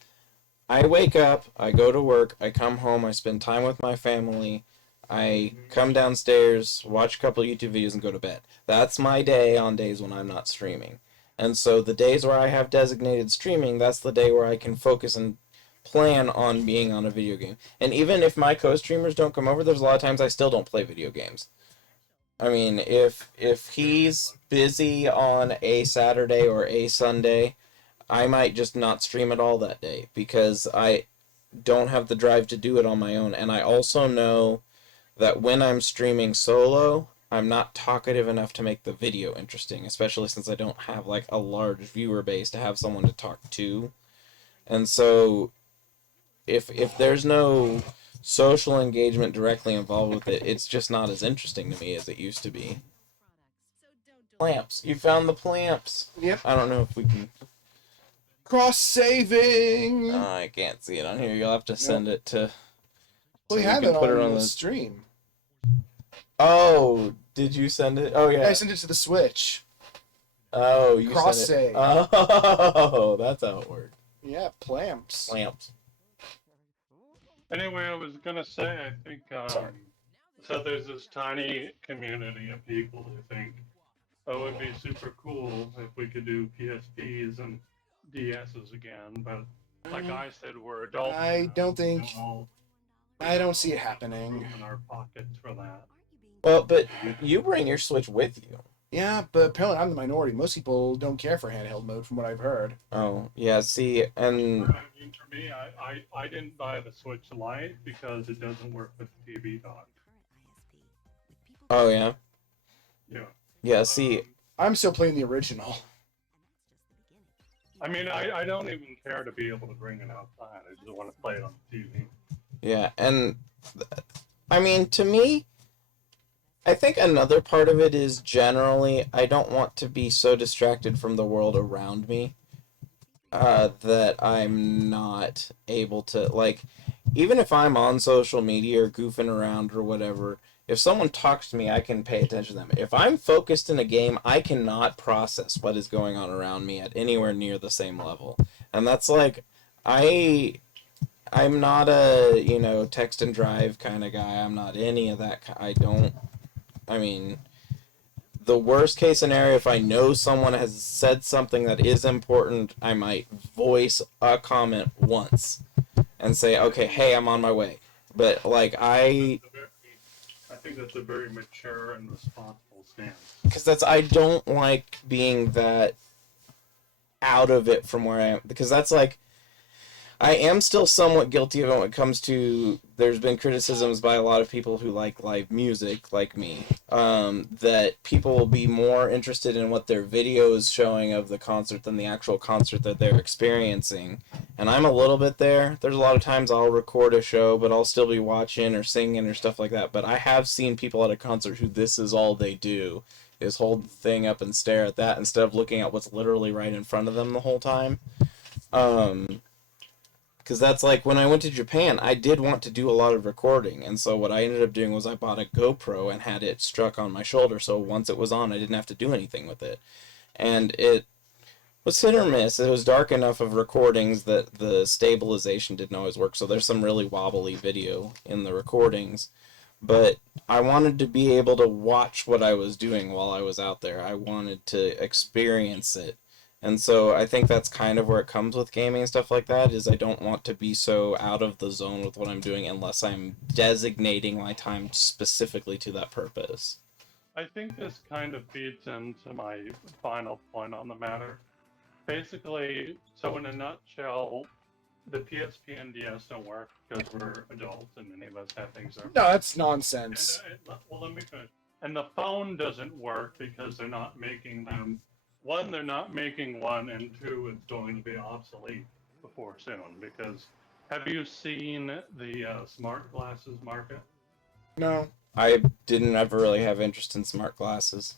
I wake up, I go to work, I come home, I spend time with my family, I come downstairs, watch a couple YouTube videos, and go to bed. That's my day on days when I'm not streaming. And so the days where I have designated streaming, that's the day where I can focus and plan on being on a video game. And even if my co-streamers don't come over, there's a lot of times I still don't play video games. I mean, if he's busy on a Saturday or a Sunday, I might just not stream at all that day because I don't have the drive to do it on my own. And I also know that when I'm streaming solo, I'm not talkative enough to make the video interesting, especially since I don't have a large viewer base to have someone to talk to. And so if there's no social engagement directly involved with it, it's just not as interesting to me as it used to be. Plamps. You found the plamps. Yep. I don't know if we can... Cross-saving! I can't see it on here. You'll have to send it to... We have it on the stream. Oh, did you send it? Oh, yeah. I sent it to the Switch. Oh, you Cross-save. Oh, that's how it worked. Yeah, plamps. Anyway, I was gonna say, I think, so there's this tiny community of people who think, oh, it'd be super cool if we could do PSPs and DSs again, but like I said, we're adults. I don't see it happening. In our pockets for that. Well, but you bring your Switch with you. Yeah, but apparently I'm the minority. Most people don't care for handheld mode, from what I've heard. Oh, yeah, see, and... I mean, for me, I didn't buy the Switch Lite because it doesn't work with the TV dock. Oh, yeah? Yeah. Yeah, see... I'm still playing the original. I mean, I don't even care to be able to bring it outside. I just want to play it on the TV. Yeah, and... I mean, to me... I think another part of it is generally I don't want to be so distracted from the world around me. that I'm not able to, like, even if I'm on social media or goofing around or whatever, if someone talks to me, I can pay attention to them. If I'm focused in a game, I cannot process what is going on around me at anywhere near the same level. And that's like, I'm not a, text and drive kind of guy. I'm not any of that. I mean, the worst case scenario, if I know someone has said something that is important, I might voice a comment once and say, okay, hey, I'm on my way. But, like, I think that's a very mature and responsible stance. Because I don't like being that out of it from where I am. Because that's like, I am still somewhat guilty of it when it comes to, there's been criticisms by a lot of people who like live music, like me, that people will be more interested in what their video is showing of the concert than the actual concert that they're experiencing. And I'm a little bit there. There's a lot of times I'll record a show, but I'll still be watching or singing or stuff like that. But I have seen people at a concert who this is all they do, is hold the thing up and stare at that instead of looking at what's literally right in front of them the whole time. Because that's like, when I went to Japan, I did want to do a lot of recording. And so what I ended up doing was I bought a GoPro and had it struck on my shoulder. So once it was on, I didn't have to do anything with it. And it was hit or miss. It was dark enough of recordings that the stabilization didn't always work. So there's some really wobbly video in the recordings. But I wanted to be able to watch what I was doing while I was out there. I wanted to experience it. And so I think that's kind of where it comes with gaming and stuff like that, is I don't want to be so out of the zone with what I'm doing unless I'm designating my time specifically to that purpose. I think this kind of feeds into my final point on the matter. Basically, so in a nutshell, the PSP and DS don't work because we're adults and many of us have things that No, that's nonsense. well, let me finish. And the phone doesn't work because they're not making them. One, they're not making one, and two, it's going to be obsolete before soon. Because have you seen the smart glasses market? No. I didn't ever really have interest in smart glasses.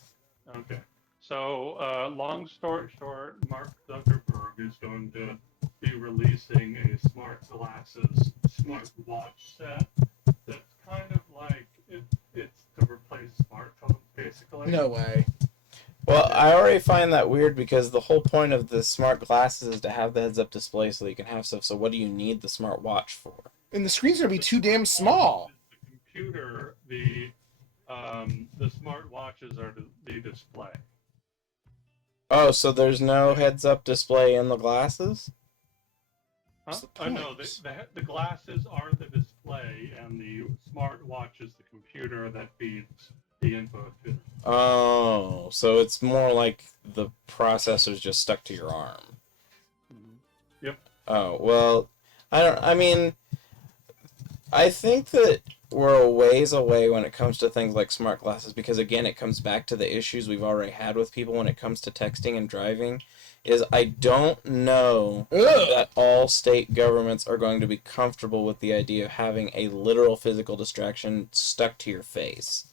Okay. So, long story short, Mark Zuckerberg is going to be releasing a smart glasses, smart watch set that's kind of like, it's to replace smartphones, basically. No way. Well, I already find that weird because the whole point of the smart glasses is to have the heads-up display so that you can have stuff. So what do you need the smart watch for? And the screen's gonna be too damn small. The computer, the smart watches are the display. Oh, so there's no heads-up display in the glasses? Huh? No, the glasses are the display, and the smart watch is the computer that feeds the info to it. Oh, so it's more like the processor's just stuck to your arm. Mm-hmm. Yep. Oh, well, I think that we're a ways away when it comes to things like smart glasses, because again, it comes back to the issues we've already had with people when it comes to texting and driving, is I don't know that all state governments are going to be comfortable with the idea of having a literal physical distraction stuck to your face.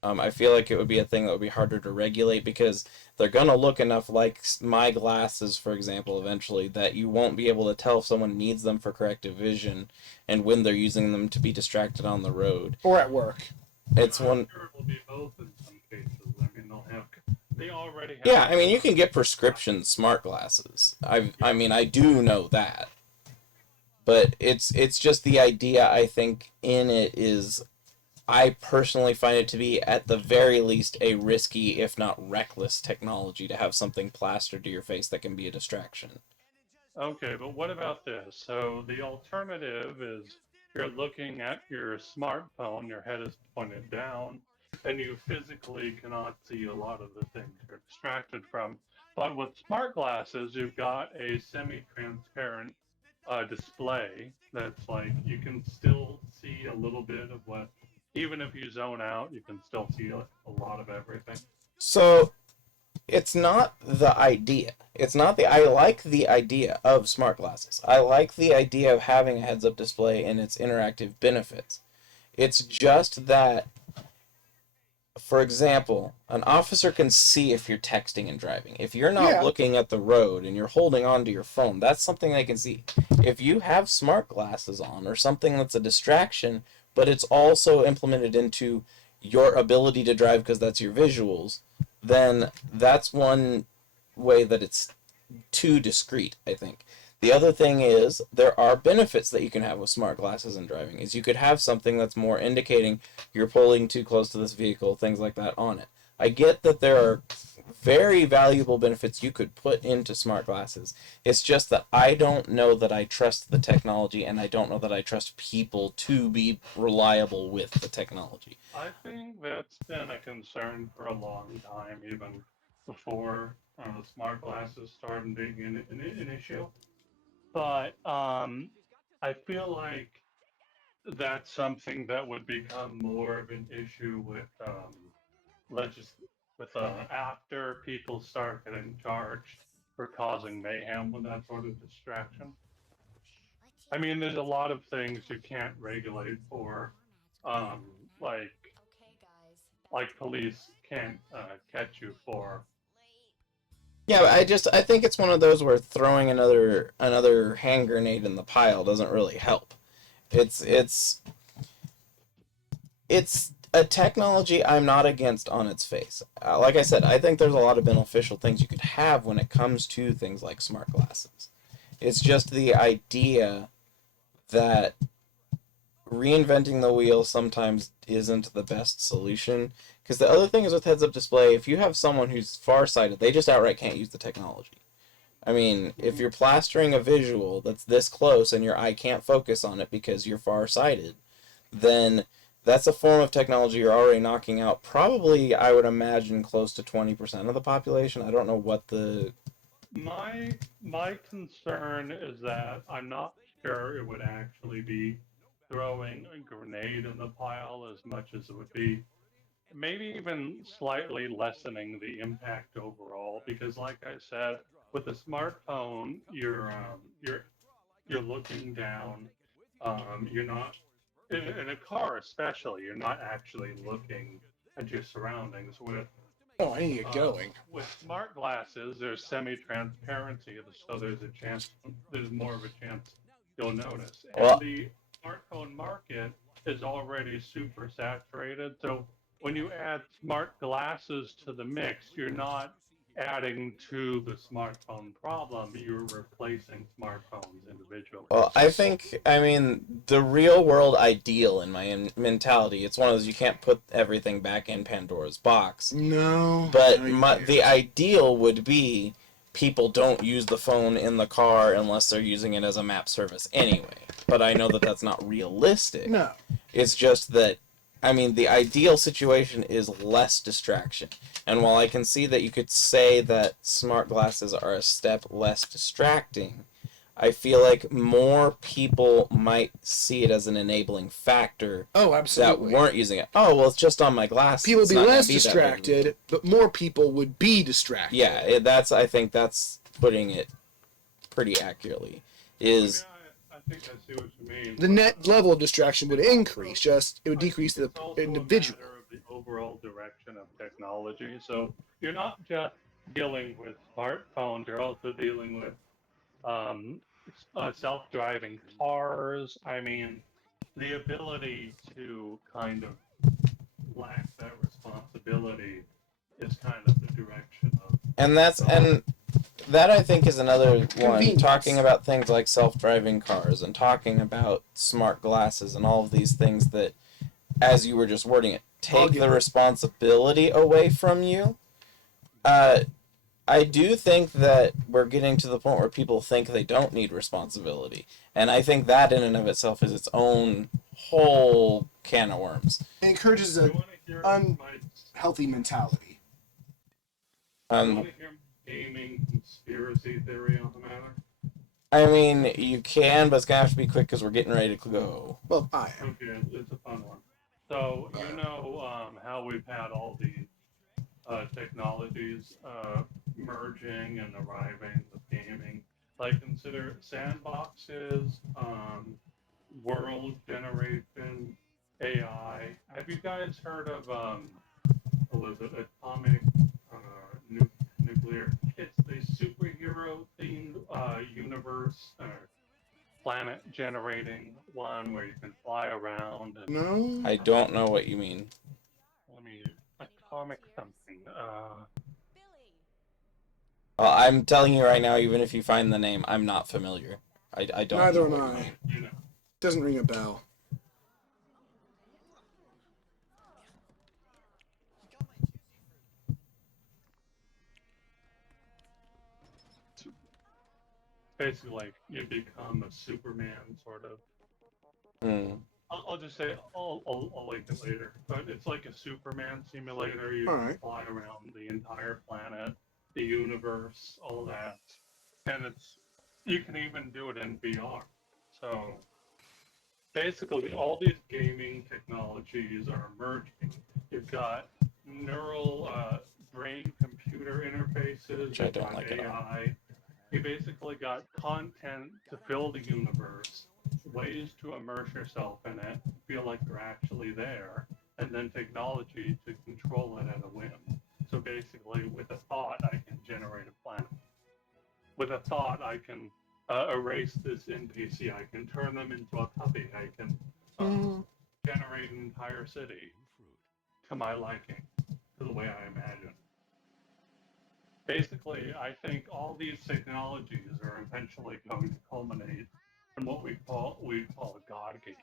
I feel like it would be a thing that would be harder to regulate because they're going to look enough like my glasses, for example, eventually, that you won't be able to tell if someone needs them for corrective vision and when they're using them to be distracted on the road. Or at work. It's one. Sure, it will be both in some cases. I mean, they already have. Yeah, I mean, you can get prescription smart glasses. I do know that. But it's just the idea, I think, in it is, I personally find it to be, at the very least, a risky, if not reckless, technology to have something plastered to your face that can be a distraction. Okay, but what about this? So the alternative is you're looking at your smartphone, your head is pointed down, and you physically cannot see a lot of the things you're distracted from. But with smart glasses, you've got a semi-transparent display that's like, you can still see a little bit of what, even if you zone out, you can still see a lot of everything. So, it's not the idea. I like the idea of smart glasses. I like the idea of having a heads-up display and its interactive benefits. It's just that for example, an officer can see if you're texting and driving. If you're not Yeah. looking at the road and you're holding on to your phone, that's something they can see. If you have smart glasses on or something that's a distraction, but it's also implemented into your ability to drive because that's your visuals, then that's one way that it's too discreet, I think. The other thing is there are benefits that you can have with smart glasses and driving. Is you could have something that's more indicating you're pulling too close to this vehicle, things like that on it. I get that there are very valuable benefits you could put into smart glasses. It's just that I don't know that I trust the technology, and I don't know that I trust people to be reliable with the technology. I think that's been a concern for a long time, even before smart glasses started being an issue. But I feel like that's something that would become more of an issue with after people start getting charged for causing mayhem with that sort of distraction. I mean, there's a lot of things you can't regulate for, um, like police can't catch you for. Yeah, but I think it's one of those where throwing another hand grenade in the pile doesn't really help. It's it's a technology I'm not against on its face. Like I said, I think there's a lot of beneficial things you could have when it comes to things like smart glasses. It's just the idea that reinventing the wheel sometimes isn't the best solution. Because the other thing is with heads-up display, if you have someone who's farsighted, they just outright can't use the technology. I mean, if you're plastering a visual that's this close and your eye can't focus on it because you're farsighted, then that's a form of technology you're already knocking out. Probably, I would imagine, close to 20% of the population. I don't know what the... My concern is that I'm not sure it would actually be throwing a grenade in the pile as much as it would be maybe even slightly lessening the impact overall. Because, like I said, with a smartphone, you're looking down. You're not in a car, especially. You're not actually looking at your surroundings. Oh, I need to get going. With smart glasses, there's semi-transparency, so there's more of a chance you'll notice. And the smartphone market is already super saturated, so when you add smart glasses to the mix, you're not adding to the smartphone problem, you're replacing smartphones individually. Well, I mean, the real world ideal in my mentality, it's one of those you can't put everything back in Pandora's box. No. But the ideal would be people don't use the phone in the car unless they're using it as a map service anyway. But I know that that's not realistic. No. It's just that, I mean, the ideal situation is less distraction. And while I can see that you could say that smart glasses are a step less distracting, I feel like more people might see it as an enabling factor. Oh, absolutely. That weren't using it. Oh, well, it's just on my glasses. People would be less distracted, but more people would be distracted. Yeah, I think that's putting it pretty accurately. I think I see what you mean. The net level of distraction would increase, just it would decrease the individual. The overall direction of technology. So you're not just dealing with smartphones, you're also dealing with self-driving cars. I mean, the ability to kind of lack that responsibility is kind of the direction of. And that I think is another one, talking about things like self-driving cars and talking about smart glasses and all of these things that, as you were just wording it, take the responsibility away from you. I do think that we're getting to the point where people think they don't need responsibility. And I think that in and of itself is its own whole can of worms. It encourages an unhealthy mentality. You want to hear gaming conspiracy theory on the matter? I mean, you can, but it's going to have to be quick because we're getting ready to go. Well, I am. Okay, it's a fun one. So, you know how we've had all these technologies merging and arriving with gaming. Like, consider sandboxes, world generation, AI. Have you guys heard of what is it, atomic nuclear. It's a superhero themed universe planet generating one where you can fly around. And, No. I don't know what you mean. let me atomic something. Well, I'm telling you right now, even if you find the name, I'm not familiar. I don't Neither know am what I. you mean. You know. Doesn't ring a bell. Basically, like you become a Superman sort of. Hmm. I'll just say I'll link it later, but it's like a Superman simulator. You All can right. fly around the entire planet, the universe, all that, and you can even do it in VR. So basically, all these gaming technologies are merging. You've got neural brain-computer interfaces. Which I You've don't got like at all. AI. You basically got content to fill the universe, ways to immerse yourself in it, feel like you're actually there, and then technology to control it at a whim. So basically, with a thought, I can generate a planet. With a thought, I can erase this NPC. I can turn them into a puppy. I can generate an entire city to my liking, to the way I imagine. Basically, I think all these technologies are eventually going to culminate in what we call a God game.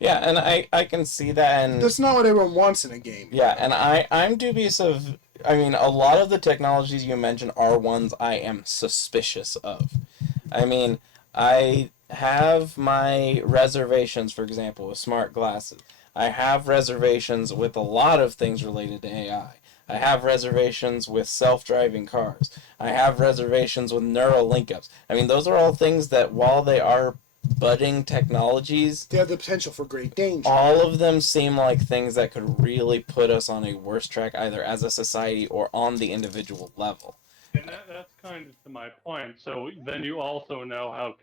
Yeah, and I can see that, and That's not what everyone wants in a game. yeah, and I'm dubious of. I mean, a lot of the technologies you mentioned are ones I am suspicious of. I mean, I have my reservations, for example, with smart glasses. I have reservations with a lot of things related to AI. I have reservations with self-driving cars. I have reservations with neural link-ups. I mean, those are all things that, while they are budding technologies, They have the potential for great danger. all of them seem like things that could really put us on a worse track, either as a society or on the individual level. And that's kind of to my point. So then you also know how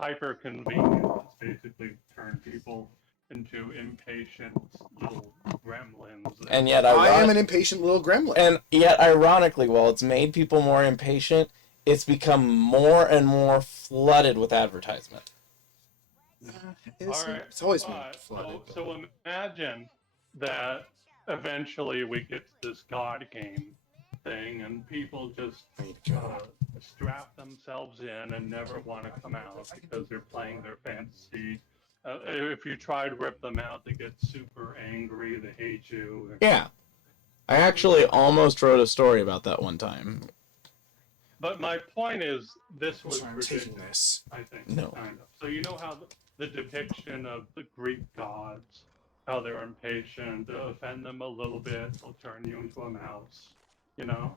hyper convenience, basically turn people into impatient little gremlins. And yet, I am an impatient little gremlin. And yet, ironically, while it's made people more impatient, it's become more and more flooded with advertisement. It's always been flooded. So imagine that eventually we get to this God game thing, and people just strap themselves in and never want to come out because they're playing their fantasy. If you try to rip them out, they get super angry. They hate you. Yeah. I actually almost wrote a story about that one time. But my point is, this was I'm taking ridiculous, this. I think. No. Kind of. So you know how the depiction of the Greek gods, how they're impatient, offend them a little bit, they'll turn you into a mouse. You know?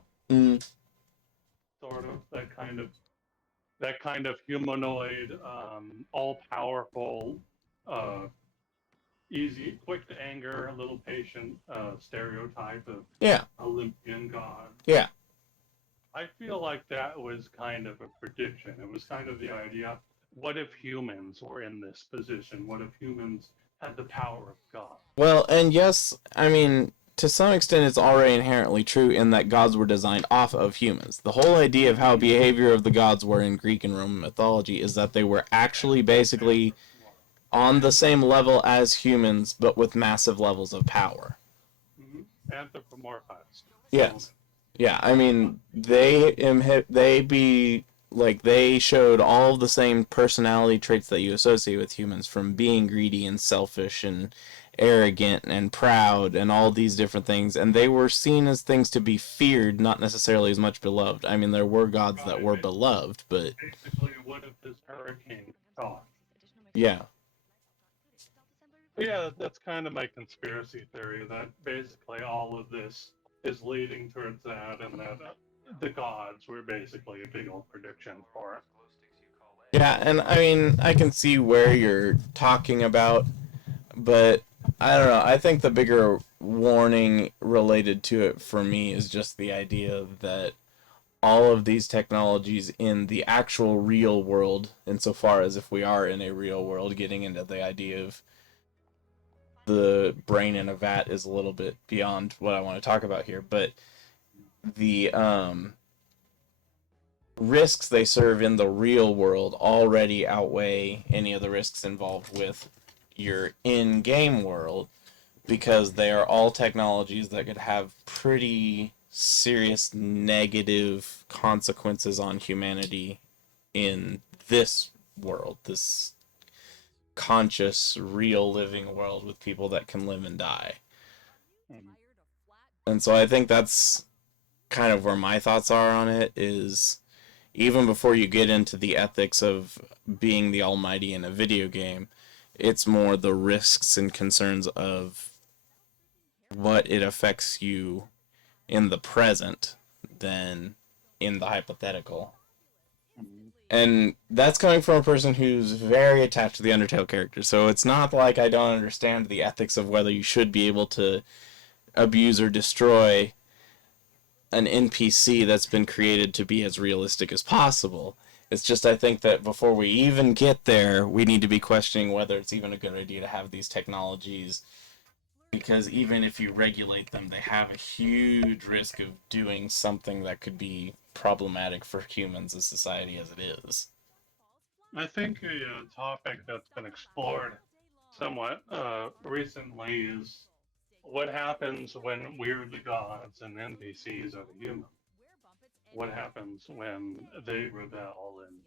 Sort of that kind of humanoid, all-powerful, easy, quick to anger, a little patient stereotype of Olympian god. Yeah. I feel like that was kind of a prediction. It was kind of the idea, what if humans were in this position? What if humans had the power of God? Well, and yes, I mean, to some extent it's already inherently true in that gods were designed off of humans. The whole idea of how behavior of the gods were in Greek and Roman mythology is that they were actually basically on the same level as humans, but with massive levels of power. Anthropomorphized. Yes. Yeah, I mean, they showed all of the same personality traits that you associate with humans, from being greedy and selfish and arrogant and proud and all these different things, and they were seen as things to be feared, not necessarily as much beloved. I mean, there were gods that were beloved, but basically, what if this hurricane thought? Yeah. Yeah, that's kind of my conspiracy theory, that basically all of this is leading towards that, and that the gods were basically a big old prediction for it. Yeah, and I mean, I can see where you're talking about, but I don't know. I think the bigger warning related to it for me is just the idea that all of these technologies in the actual real world, insofar as if we are in a real world, getting into the idea of the brain in a vat is a little bit beyond what I want to talk about here, but the risks they serve in the real world already outweigh any of the risks involved with your in-game world, because they are all technologies that could have pretty serious negative consequences on humanity in this world, this conscious, real living world with people that can live and die. And so I think that's kind of where my thoughts are on it, is even before you get into the ethics of being the almighty in a video game, it's more the risks and concerns of what it affects you in the present than in the hypothetical. And that's coming from a person who's very attached to the Undertale character, so it's not like I don't understand the ethics of whether you should be able to abuse or destroy an NPC that's been created to be as realistic as possible. It's just, I think that before we even get there, we need to be questioning whether it's even a good idea to have these technologies, because even if you regulate them, they have a huge risk of doing something that could be problematic for humans as society as it is. I think a topic that's been explored somewhat recently is what happens when we're the gods and NPCs are the humans. What happens when they rebel and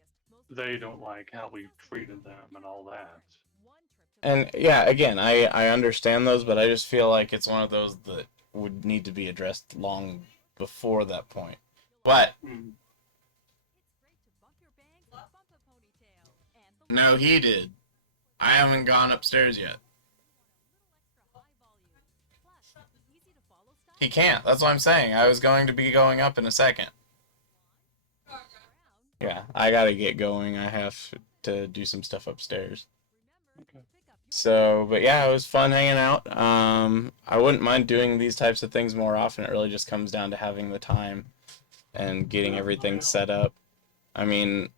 they don't like how we've treated them and all that? And yeah, again, I understand those, but I just feel like it's one of those that would need to be addressed long before that point. But no, he did. I haven't gone upstairs yet. He can't. That's what I'm saying. I was going to be going up in a second. Yeah, I gotta get going. I have to do some stuff upstairs. Okay. So, but yeah, it was fun hanging out. I wouldn't mind doing these types of things more often. It really just comes down to having the time and getting everything set up. I mean,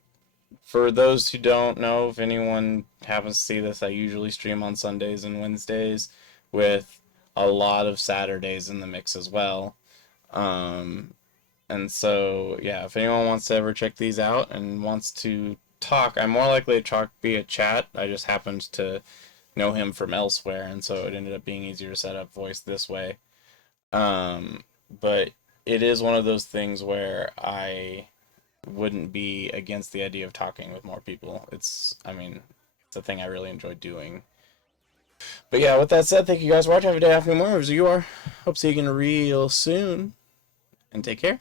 for those who don't know, if anyone happens to see this, I usually stream on Sundays and Wednesdays with a lot of Saturdays in the mix as well. And so, yeah, if anyone wants to ever check these out and wants to talk, I'm more likely to talk via chat. I just happened to know him from elsewhere, and so it ended up being easier to set up voice this way. But it is one of those things where I wouldn't be against the idea of talking with more people. It's a thing I really enjoy doing. But yeah, with that said, thank you guys for watching. Have a day, happy more as you are. Hope to see you again real soon. And take care.